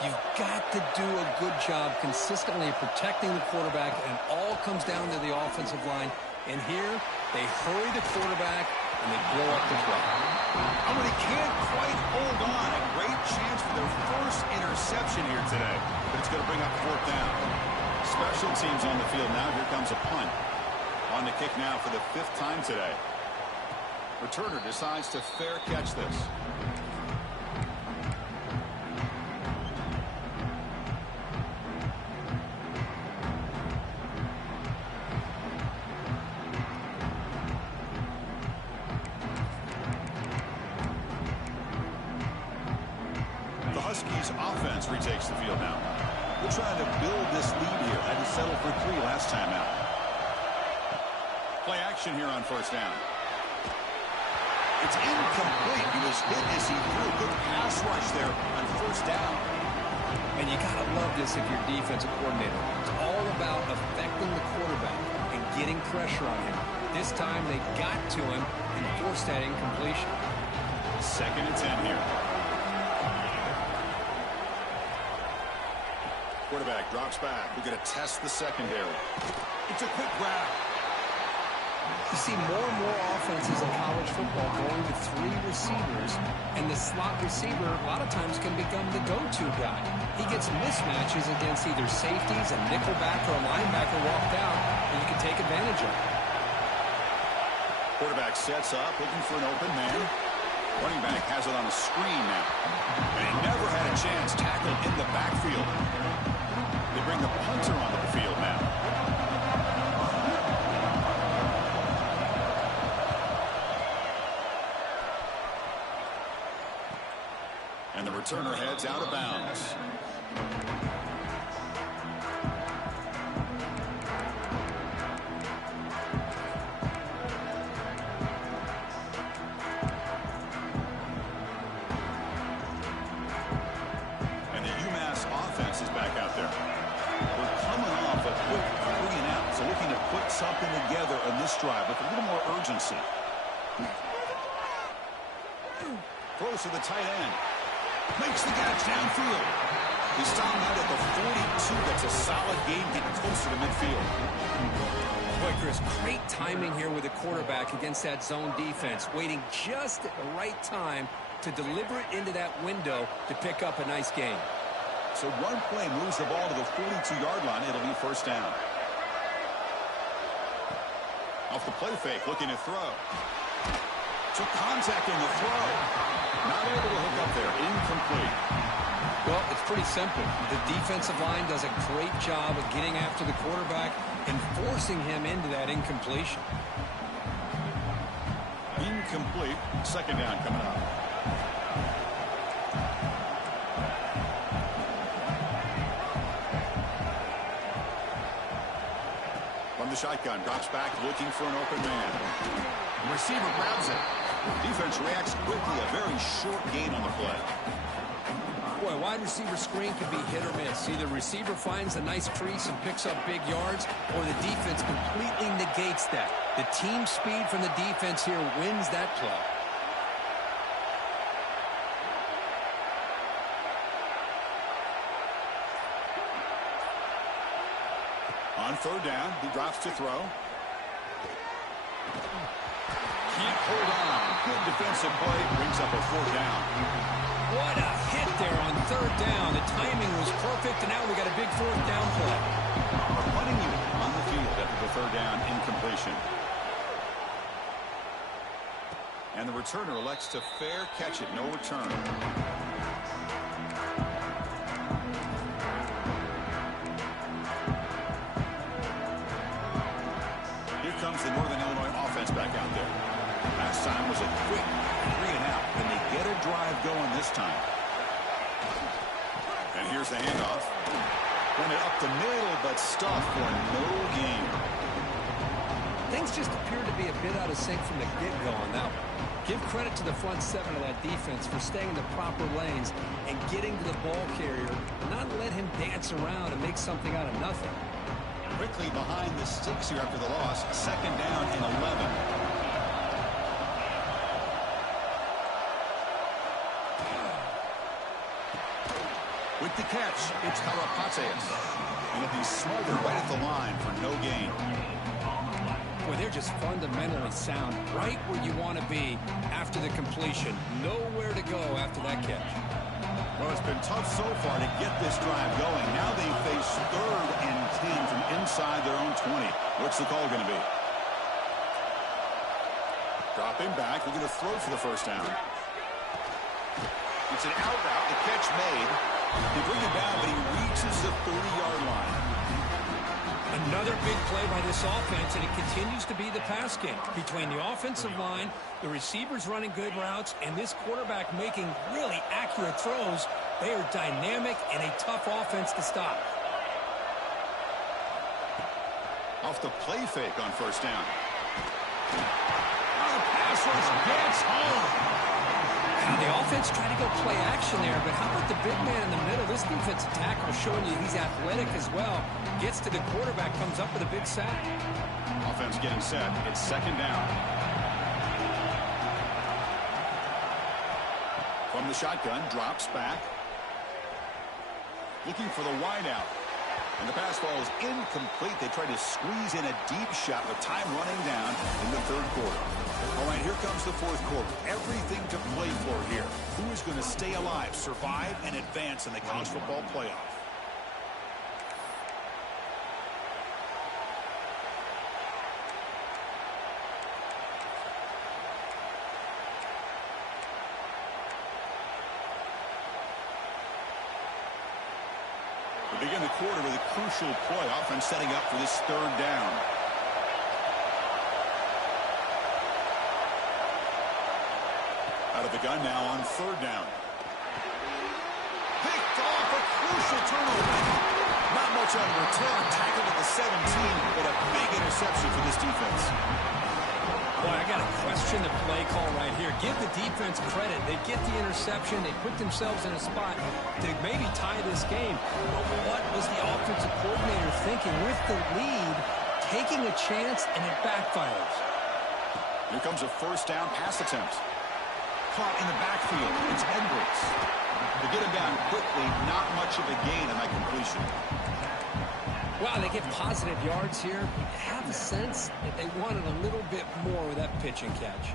You've got to do a good job consistently protecting the quarterback, and it all comes down to the offensive line. And here, they hurry the quarterback, and they blow up the throw. Oh, but he can't quite hold on. A great chance for their first interception here today. But it's going to bring up 4th down. Special teams on the field now. Here comes a punt. On the kick now for the 5th time today. Returner decides to fair catch this. Huskies offense retakes the field now. We're trying to build this lead here. Had to settle for 3 last time out. Play action here on 1st down. It's incomplete. He was hit as he threw. Good pass rush there on 1st down. And you got to love this if you're defensive coordinator. It's all about affecting the quarterback and getting pressure on him. This time they got to him and forced that incompletion. 2nd and 10 here. Quarterback drops back. We're going to test the secondary. It's a quick grab. You see more and more offenses in college football going to 3 receivers, and the slot receiver a lot of times can become the go-to guy. He gets mismatches against either safeties, a nickelback, or a linebacker walked out, and you can take advantage of it. Quarterback sets up, looking for an open man. Running back has it on a screen now. And he never had a chance tackled in the backfield. They bring the punter onto the field now. And the returner heads out of bounds. And the UMass offense is back out there. We're coming off a quick 3 and out, so looking to put something together in this drive with a little more urgency. Throws to the tight end. Makes the catch downfield. He stopped out at the 42. That's a solid game getting closer to midfield. Boy, Chris, great timing here with the quarterback against that zone defense, waiting just at the right time to deliver it into that window to pick up a nice game. So one play moves the ball to the 42-yard line. It'll be 1st down. Off the play fake, looking to throw. Took contact in the throw. Not able to hook up there. Incomplete. Well, it's pretty simple. The defensive line does a great job of getting after the quarterback and forcing him into that incompletion. Incomplete. 2nd down coming up. From the shotgun, drops back looking for an open man. The receiver grabs it. Defense reacts quickly. A very short gain on the play. Boy, wide receiver screen can be hit or miss. Either receiver finds a nice crease and picks up big yards, or the defense completely negates that. The team speed from the defense here wins that play. On 3rd down, he drops to throw. Can't hold on. Good defensive play. Brings up a 4th down. What a hit there on 3rd down. The timing was perfect, and now we got a big 4th down play. A punting unit on the field after the 3rd down incompletion. And the returner elects to fair catch it. No return. Here comes the Northern Illinois offense back out there. Last time was a quick 3 and out. Can they get a drive going this time? And here's the handoff. Run it up the middle, but stuffed for no gain. Things just appeared to be a bit out of sync from the get-go on that one. Give credit to the front 7 of that defense for staying in the proper lanes and getting to the ball carrier, and not let him dance around and make something out of nothing. Quickly behind the sticks here after the loss. 2nd down and 11. With the catch, it's Karapateas. And he'll be smothered right at the line for no gain. Boy, they're just fundamentally sound, right where you want to be after the completion. Nowhere to go after that catch. Well, it's been tough so far to get this drive going. Now they face 3rd and 10 from inside their own 20. What's the call going to be? Dropping back. They're going to throw for the 1st down. It's an out route. The catch made. They bring it down, but he reaches the 30-yard line. Another big play by this offense, and it continues to be the pass game. Between the offensive line, the receivers running good routes, and this quarterback making really accurate throws, they are dynamic and a tough offense to stop. Off the play fake on 1st down. Oh, the pass rush gets home. Now the offense defense tried to go play action there, but how about the big man in the middle? This defensive tackle showing you he's athletic as well. Gets to the quarterback, comes up with a big sack. Offense getting set. It's second down. From the shotgun, drops back. Looking for the wideout. And the pass ball is incomplete. They try to squeeze in a deep shot with time running down in the third quarter. All right, here comes the fourth quarter. Everything to play for here. Who is going to stay alive, survive, and advance in the college football playoff? We begin the quarter with a crucial play. Offense setting up for this third down. Out of the gun now on third down. Picked off, a crucial turnover. Not much on return. Tackled at the 17, but a big interception for this defense. Boy, I got to question the play call right here. Give the defense credit. They get the interception. They put themselves in a spot to maybe tie this game. But what was the offensive coordinator thinking with the lead, taking a chance, and it backfires? Here comes a first down pass attempt. Caught in the backfield. It's Edwards. To get him down quickly, not much of a gain on that completion. Wow, they get positive yards here. You have a sense that they wanted a little bit more with that pitch and catch.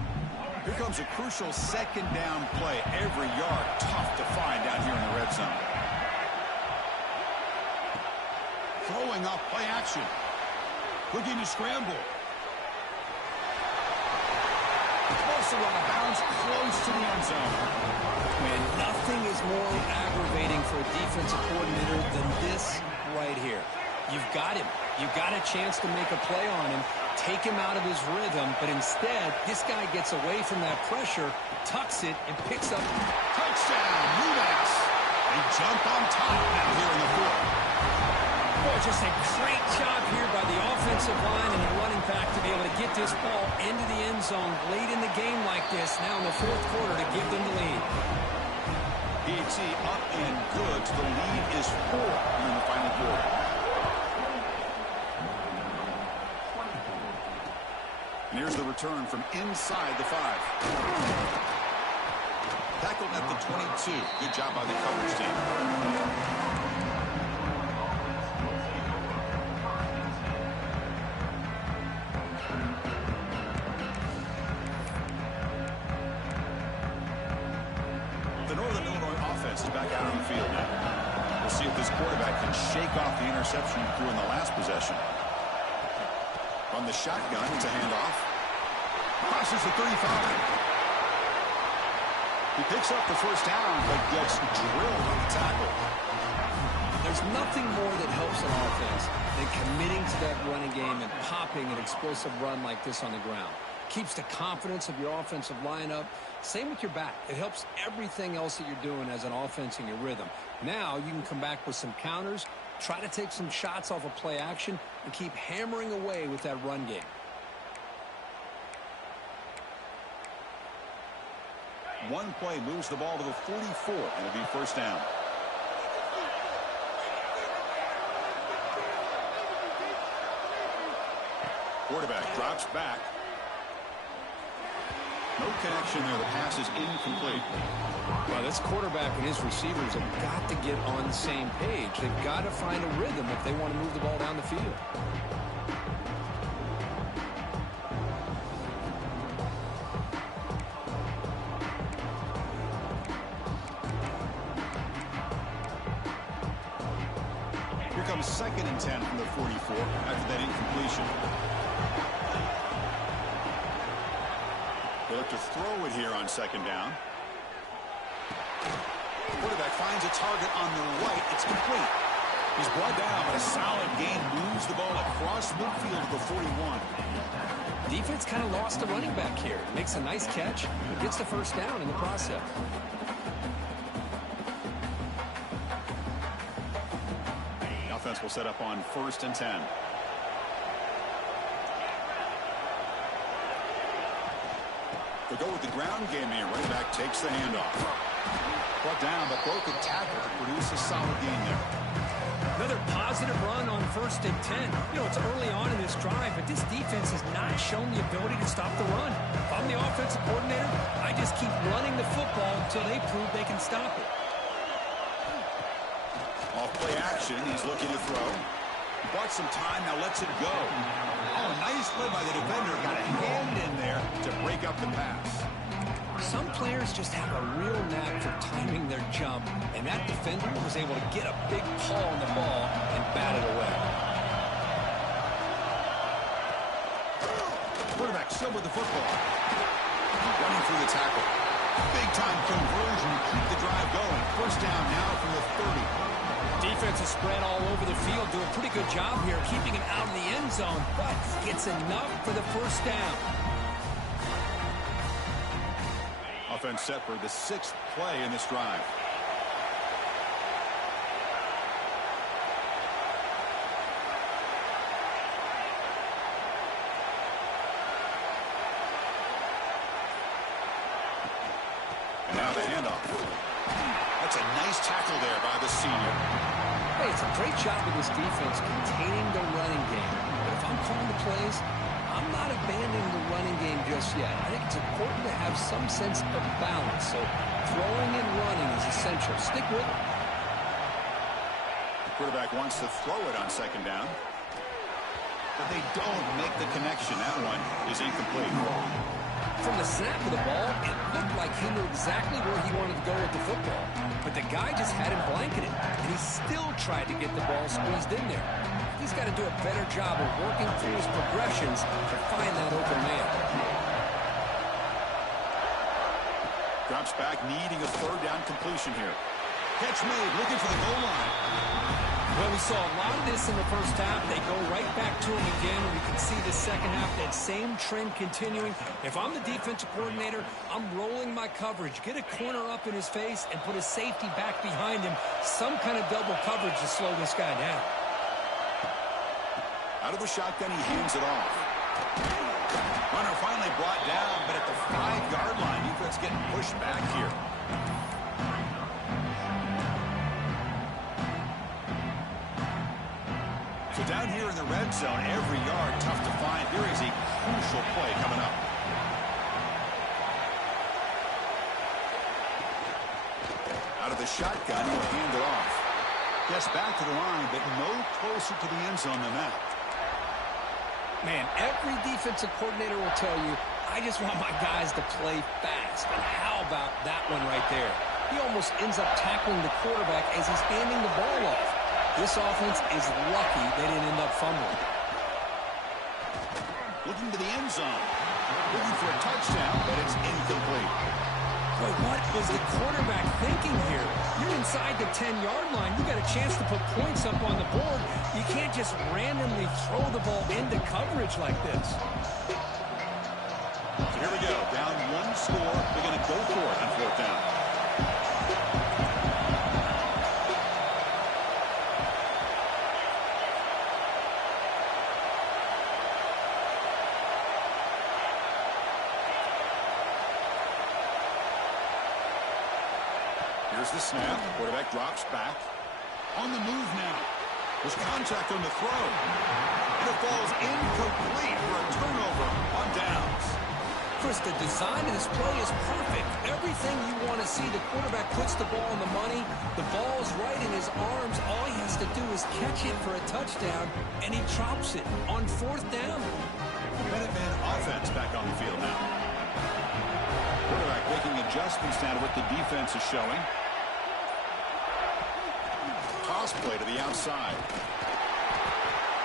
Here comes a crucial second down play. Every yard tough to find down here in the red zone. Throwing off play action. Looking to scramble. Also out of bounds, close to the end zone. Man, nothing is more aggravating for a defensive coordinator than this right here. You've got him. You've got a chance to make a play on him, take him out of his rhythm, but instead, this guy gets away from that pressure, tucks it, and picks up. Touchdown, UMass. They jump on top now here in the fourth. Boy, just a great job here by the offensive line and the running back to be able to get this ball into the end zone late in the game like this, now in the fourth quarter to give them the lead. PAT up and good. The lead is 4 in the final quarter. And here's the return from inside the 5. Tackled at the 22. Good job by the coverage team. Back out on the field now. We'll see if this quarterback can shake off the interception he threw in the last possession. From the shotgun, it's a handoff. Crosses the 35. He picks up the first down, but gets drilled on the tackle. There's nothing more that helps an offense than committing to that running game and popping an explosive run like this on the ground. Keeps the confidence of your offensive lineup. Same with your back. It helps everything else that you're doing as an offense in your rhythm. Now you can come back with some counters, try to take some shots off of play action, and keep hammering away with that run game. One play moves the ball to the 44. It'll be first down. Quarterback drops back. No connection there. The pass is incomplete. Well, this quarterback and his receivers have got to get on the same page. They've got to find a rhythm if they want to move the ball down the field. Here comes second and 10 from the 44 after that incompletion. They look to throw it here on second down. Quarterback finds a target on the right. It's complete. He's brought down, but a solid gain moves the ball across midfield to the 41. Defense kind of lost the running back here. Makes a nice catch, but gets the first down in the process. The offense will set up on first and 10. They'll go with the ground game here. Running back takes the handoff. Brought down, but broke a tackle to produce a solid gain there. Another positive run on 1st and 10. You know, it's early on in this drive, but this defense has not shown the ability to stop the run. If I'm the offensive coordinator, I just keep running the football until they prove they can stop it. Off play action, he's looking to throw. Bought some time, now lets it go. Oh, nice play by the defender. Got a hand in there to break up the pass. Some players just have a real knack for timing their jump, and that defender was able to get a big paw on the ball and bat it away. Quarterback still with the football. Running through the tackle. Big-time conversion to keep the drive going. First down now from the 30. Defense is spread all over the field, doing a pretty good job here, keeping it out of the end zone, but gets enough for the first down. Offense set for the 6th play in this drive. And now the handoff. That's a nice tackle there by the senior. Hey, it's a great job of this defense containing the running game. But if I'm calling the plays, I'm not abandoning the running game just yet. I think it's important to have some sense of balance. So throwing and running is essential. Stick with it. The quarterback wants to throw it on 2nd down. But they don't make the connection. That one is incomplete. From the snap of the ball, it looked like he knew exactly where he wanted to go with the football. But the guy just had him blanketed, and he still tried to get the ball squeezed in there. He's got to do a better job of working through his progressions to find that open man. Drops back, needing a 3rd down completion here. Catch made, looking for the goal line. Well, we saw a lot of this in the first half. They go right back to him again, and we can see the second half, that same trend continuing. If I'm the defensive coordinator, I'm rolling my coverage. Get a corner up in his face and put a safety back behind him. Some kind of double coverage to slow this guy down. Out of the shotgun, he hands it off. Runner finally brought down, but at the 5-yard line, defense getting pushed back here. So down here in the red zone, every yard tough to find. Here is a crucial play coming up. Out of the shotgun, he'll hand it off. Gets back to the line, but no closer to the end zone than that. Man, every defensive coordinator will tell you, I just want my guys to play fast. And how about that one right there? He almost ends up tackling the quarterback as he's handing the ball off. This offense is lucky they didn't end up fumbling. Looking to the end zone. Looking for a touchdown, but it's incomplete. Boy, what was the quarterback thinking here? You're inside the 10-yard line. You got a chance to put points up on the board. You can't just randomly throw the ball into coverage like this. So here we go. Down 1 score. They're going to go for it on 4th down. Here's the snap. Quarterback drops back. On the move now. There's contact on the throw. And it falls incomplete for a turnover on downs. Chris, the design of this play is perfect. Everything you want to see. The quarterback puts the ball on the money. The ball is right in his arms. All he has to do is catch it for a touchdown, and he drops it on 4th down. Minuteman offense back on the field now. Quarterback making adjustments now to what the defense is showing. Toss play to the outside.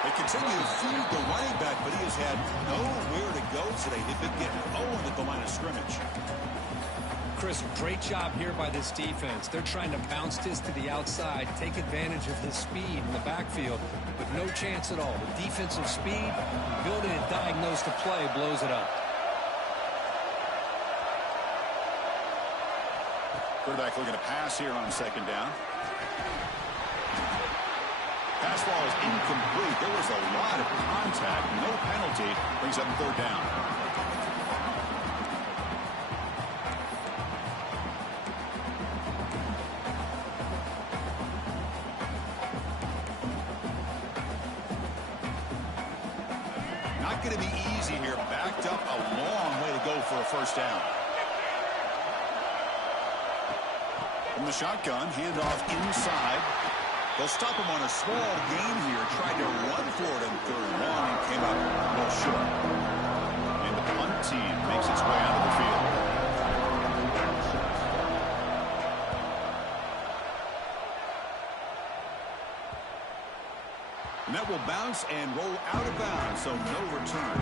They continue to feed the running back, but he has had nowhere to go today. They've been getting Owen at the line of scrimmage. Chris, great job here by this defense. They're trying to bounce this to the outside, take advantage of his speed in the backfield, but no chance at all. The defensive speed, ability to diagnose the play, blows it up. Quarterback looking to pass here on 2nd down. Pass ball is incomplete. There was a lot of contact. No penalty. Brings up 3rd down. not going to be easy here. Backed up a long way to go for a first down. From the shotgun, handoff inside. They'll stop him on a small gain here. Tried to run for it in third and long and came up well short. And the punt team makes its way out of the field. And that will bounce and roll out of bounds, so no return.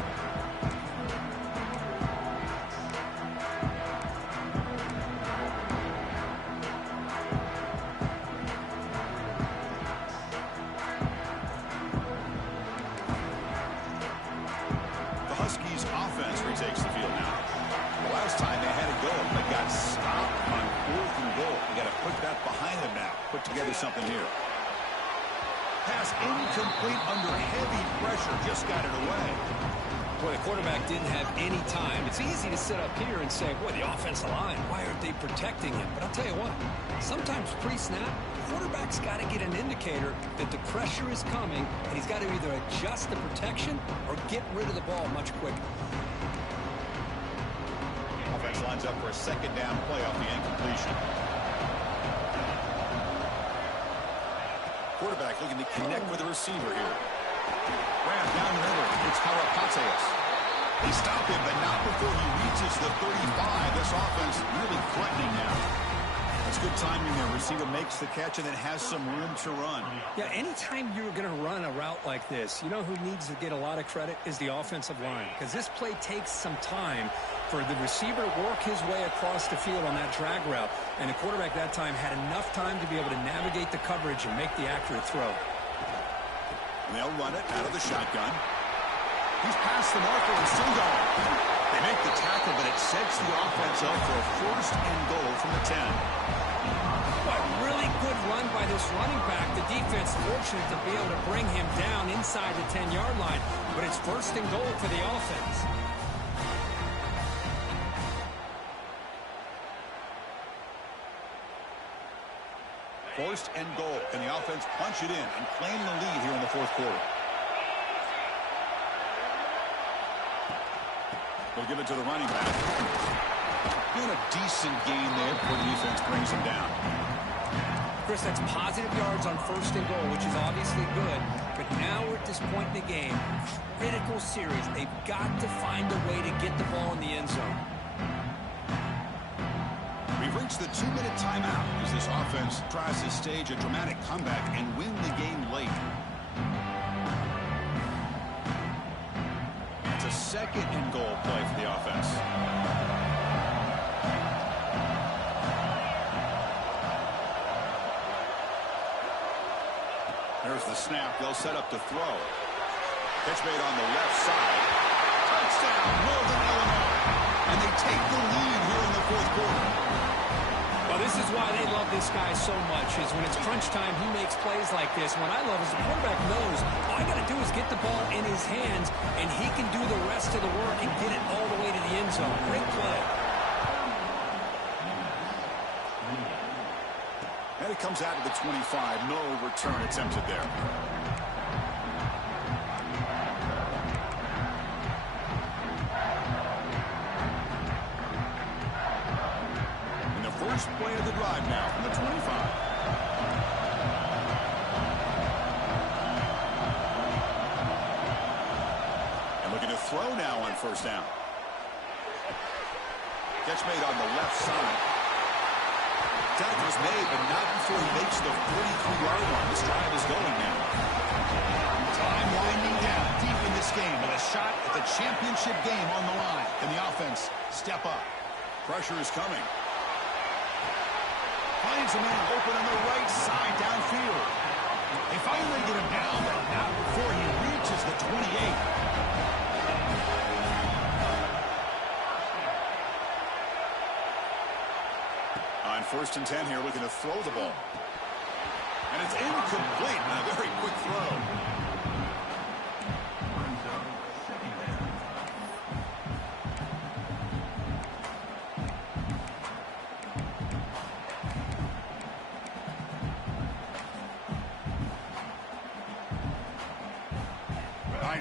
The Huskies offense retakes the field now. The last time they had to go, they got stopped on 4th and goal. They got to put that behind them now. Put together something here. Pass incomplete under heavy pressure. Just got it away. Boy, the quarterback didn't have any time. It's easy to sit up here and say, boy, the offensive line, why aren't they protecting him? But I'll tell you what, sometimes pre-snap, the quarterback's got to get an indicator that the pressure is coming, and he's got to either adjust the protection or get rid of the ball much quicker. Offense lines up for a second down play off the incompletion. Quarterback looking to connect with the receiver here. Grab down the middle. It's Karapateas. They stop him, but not before he reaches the 35. This offense really threatening now. That's good timing there. Receiver makes the catch and then has some room to run. Yeah, anytime you're going to run a route like this, you know who needs to get a lot of credit is the offensive line. Because this play takes some time for the receiver to work his way across the field on that drag route. And the quarterback that time had enough time to be able to navigate the coverage and make the accurate throw. And they'll run it out of the shotgun. He's past the marker and still going. They make the tackle, but it sets the offense up for a 1st and goal from the 10. What a really good run by this running back. The defense fortunate to be able to bring him down inside the 10-yard line. But it's 1st and goal for the offense. First and goal. Can the offense punch it in and claim the lead here in the 4th quarter? They'll give it to the running back. Doing a decent gain there before the defense brings him down. Chris, that's positive yards on 1st and goal, which is obviously good. But now we're at this point in the game. Critical series. They've got to find a way to get the ball in the end zone. We've reached the 2-minute timeout as this offense tries to stage a dramatic comeback and win the game late. It's a 2nd and goal play for the offense. There's the snap. They'll set up to throw. Catch made on the left side. Touchdown, Northern Illinois. And they take the lead here in the 4th quarter. Well, this is why they love this guy so much, is when it's crunch time, he makes plays like this. What I love is the quarterback knows all I got to do is get the ball in his hands, and he can do the rest of the work and get it all the way to the end zone. Great play. And it comes out of the 25. No return attempted there. First play of the drive now from the 25. And looking to throw now on 1st down. Catch made on the left side. Tackle is made, but not before he makes the 43-yard line. This drive is going now. Time winding down deep in this game with a shot at the championship game on the line. Can the offense step up? Pressure is coming. Finds a man open on the right side downfield. They finally get him down, but not before he reaches the 28. On 1st and 10 here, looking to throw the ball. And it's incomplete on a very quick throw.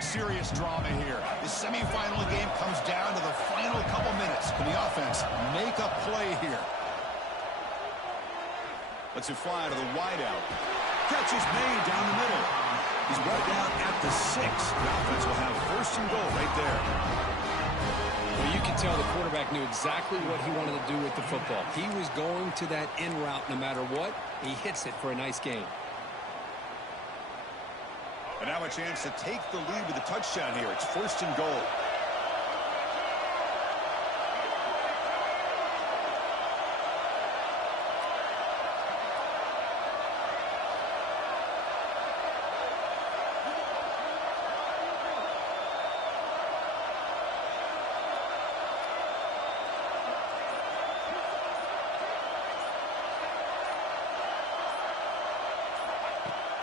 right, serious drama here. The semifinal game comes down to the final couple minutes. Can the offense make a play here? Let's it fly to the wideout. Catch is made down the middle. He's brought down at the 6. The offense will have first and goal right there. Well, you can tell the quarterback knew exactly what he wanted to do with the football. He was going to that in route no matter what. He hits it for a nice gain. And now a chance to take the lead with a touchdown here. It's first and goal.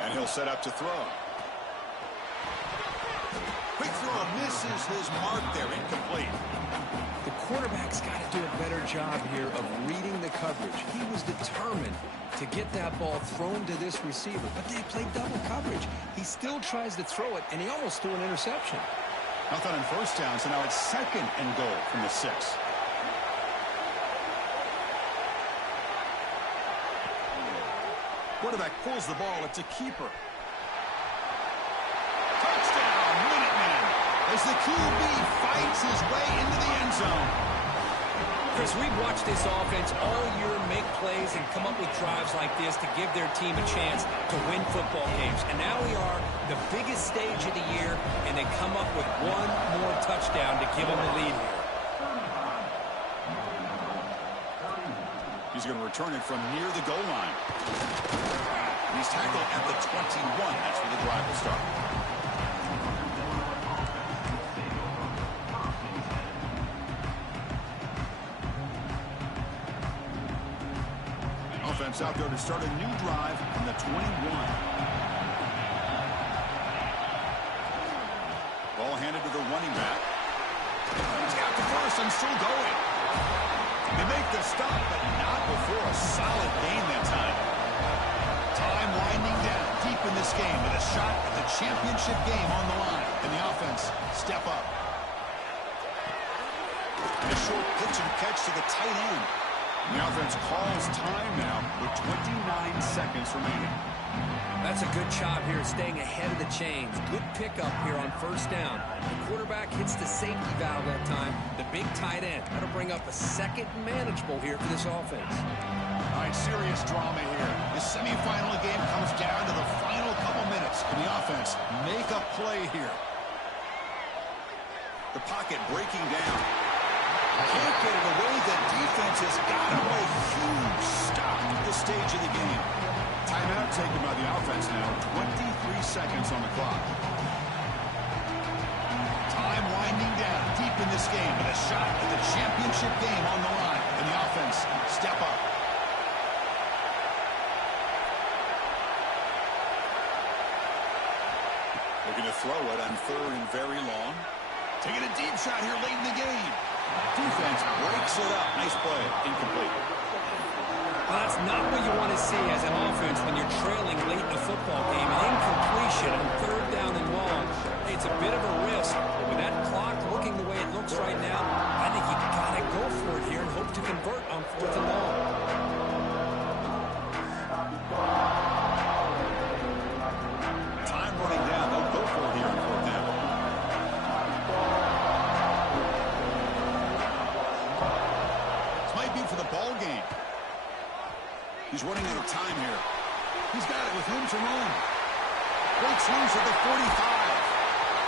And he'll set up to throw. Quick throw misses his mark there, incomplete. The quarterback's got to do a better job here of reading the coverage. He was determined to get that ball thrown to this receiver, but they played double coverage. He still tries to throw it, and he almost threw an interception. Nothing on first down, so now it's second and goal from the 6. Quarterback pulls the ball. It's a keeper. Touchdown, Minutemen, as the QB fights his way into the end zone. Chris, we've watched this offense all year make plays and come up with drives like this to give their team a chance to win football games. And now we are the biggest stage of the year, and they come up with one more touchdown to give them the lead here. He's going to return it from near the goal line. He's tackled at the 21. That's where the drive will start. Offense out there to start a new drive from the 21. Ball handed to the running back. He's got the first and still going. They make the stop, but not before a solid gain that time. Time winding down deep in this game with a shot at the championship game on the line. And the offense step up. And a short pitch and catch to the tight end. The offense calls time now with 29 seconds remaining. That's a good job here staying ahead of the chains. Good pickup here on first down. The quarterback hits the safety valve that time. The big tight end. That'll bring up a second and manageable here for this offense. All right, serious drama here. The semifinal game comes down to the final couple minutes. Can the offense make a play here? The pocket breaking down. Can't get it away. The defense has got him a huge stop at this stage of the game. Timeout taken by the offense now. 23 seconds on the clock. Time winding down deep in this game with a shot at the championship game on the line. And the offense step up. Looking to throw it on third and very long. Taking a deep shot here late in the game. Defense breaks it up. Nice play. Incomplete. Well, that's not what you want to see as an offense when you're trailing late in a football game. An incompletion on third down and long. Hey, it's a bit of a risk. With that clock looking the way it looks right now, I think you got to go for it here and hope to convert on fourth and long. Time running down. They'll go for it here on fourth down. This might be for the ball game. He's running out of time here. He's got it with room to run. Breaks loose at the 45.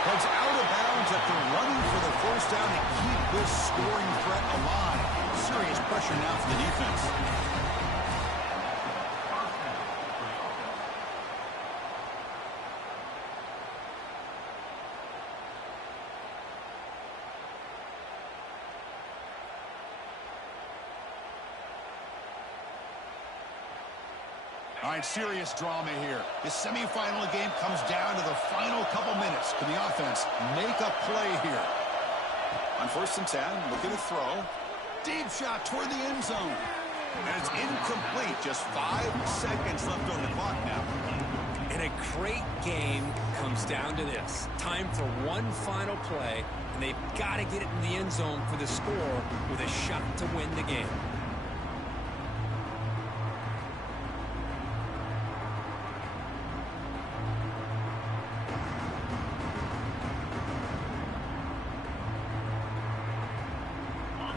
Heads out of bounds after running for the first down to keep this scoring threat alive. Serious pressure now for the defense. All right, serious drama here. The semifinal game comes down to the final couple minutes. Can the offense make a play here? On first and 10, looking to throw. Deep shot toward the end zone. And it's incomplete. Just 5 seconds left on the clock now. And a great game comes down to this. Time for one final play, and they've got to get it in the end zone for the score with a shot to win the game.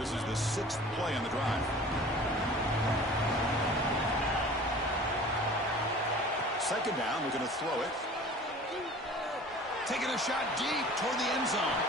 This is the 6th play on the drive. Second down, we're going to throw it. Taking a shot deep toward the end zone.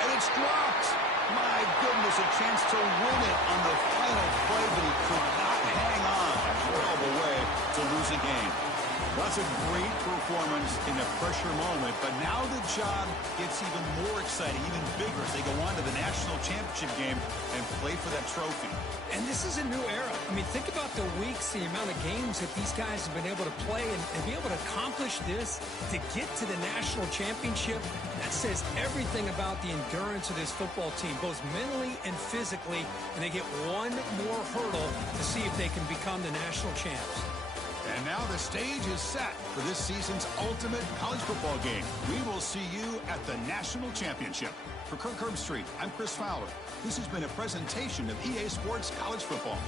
And it's dropped. My goodness, a chance to win it on the final play, but he could not hang on. A horrible way to lose a game. That's a great performance in a pressure moment, but now the job gets even more exciting, even bigger as they go on to the national championship game and play for that trophy. And this is a new era. I mean, think about the weeks, the amount of games that these guys have been able to play and be able to accomplish this, to get to the national championship. That says everything about the endurance of this football team, both mentally and physically, and they get one more hurdle to see if they can become the national champs. And now the stage is set for this season's ultimate college football game. We will see you at the national championship. For Kirk Herbstreit, I'm Chris Fowler. This has been a presentation of EA Sports College Football.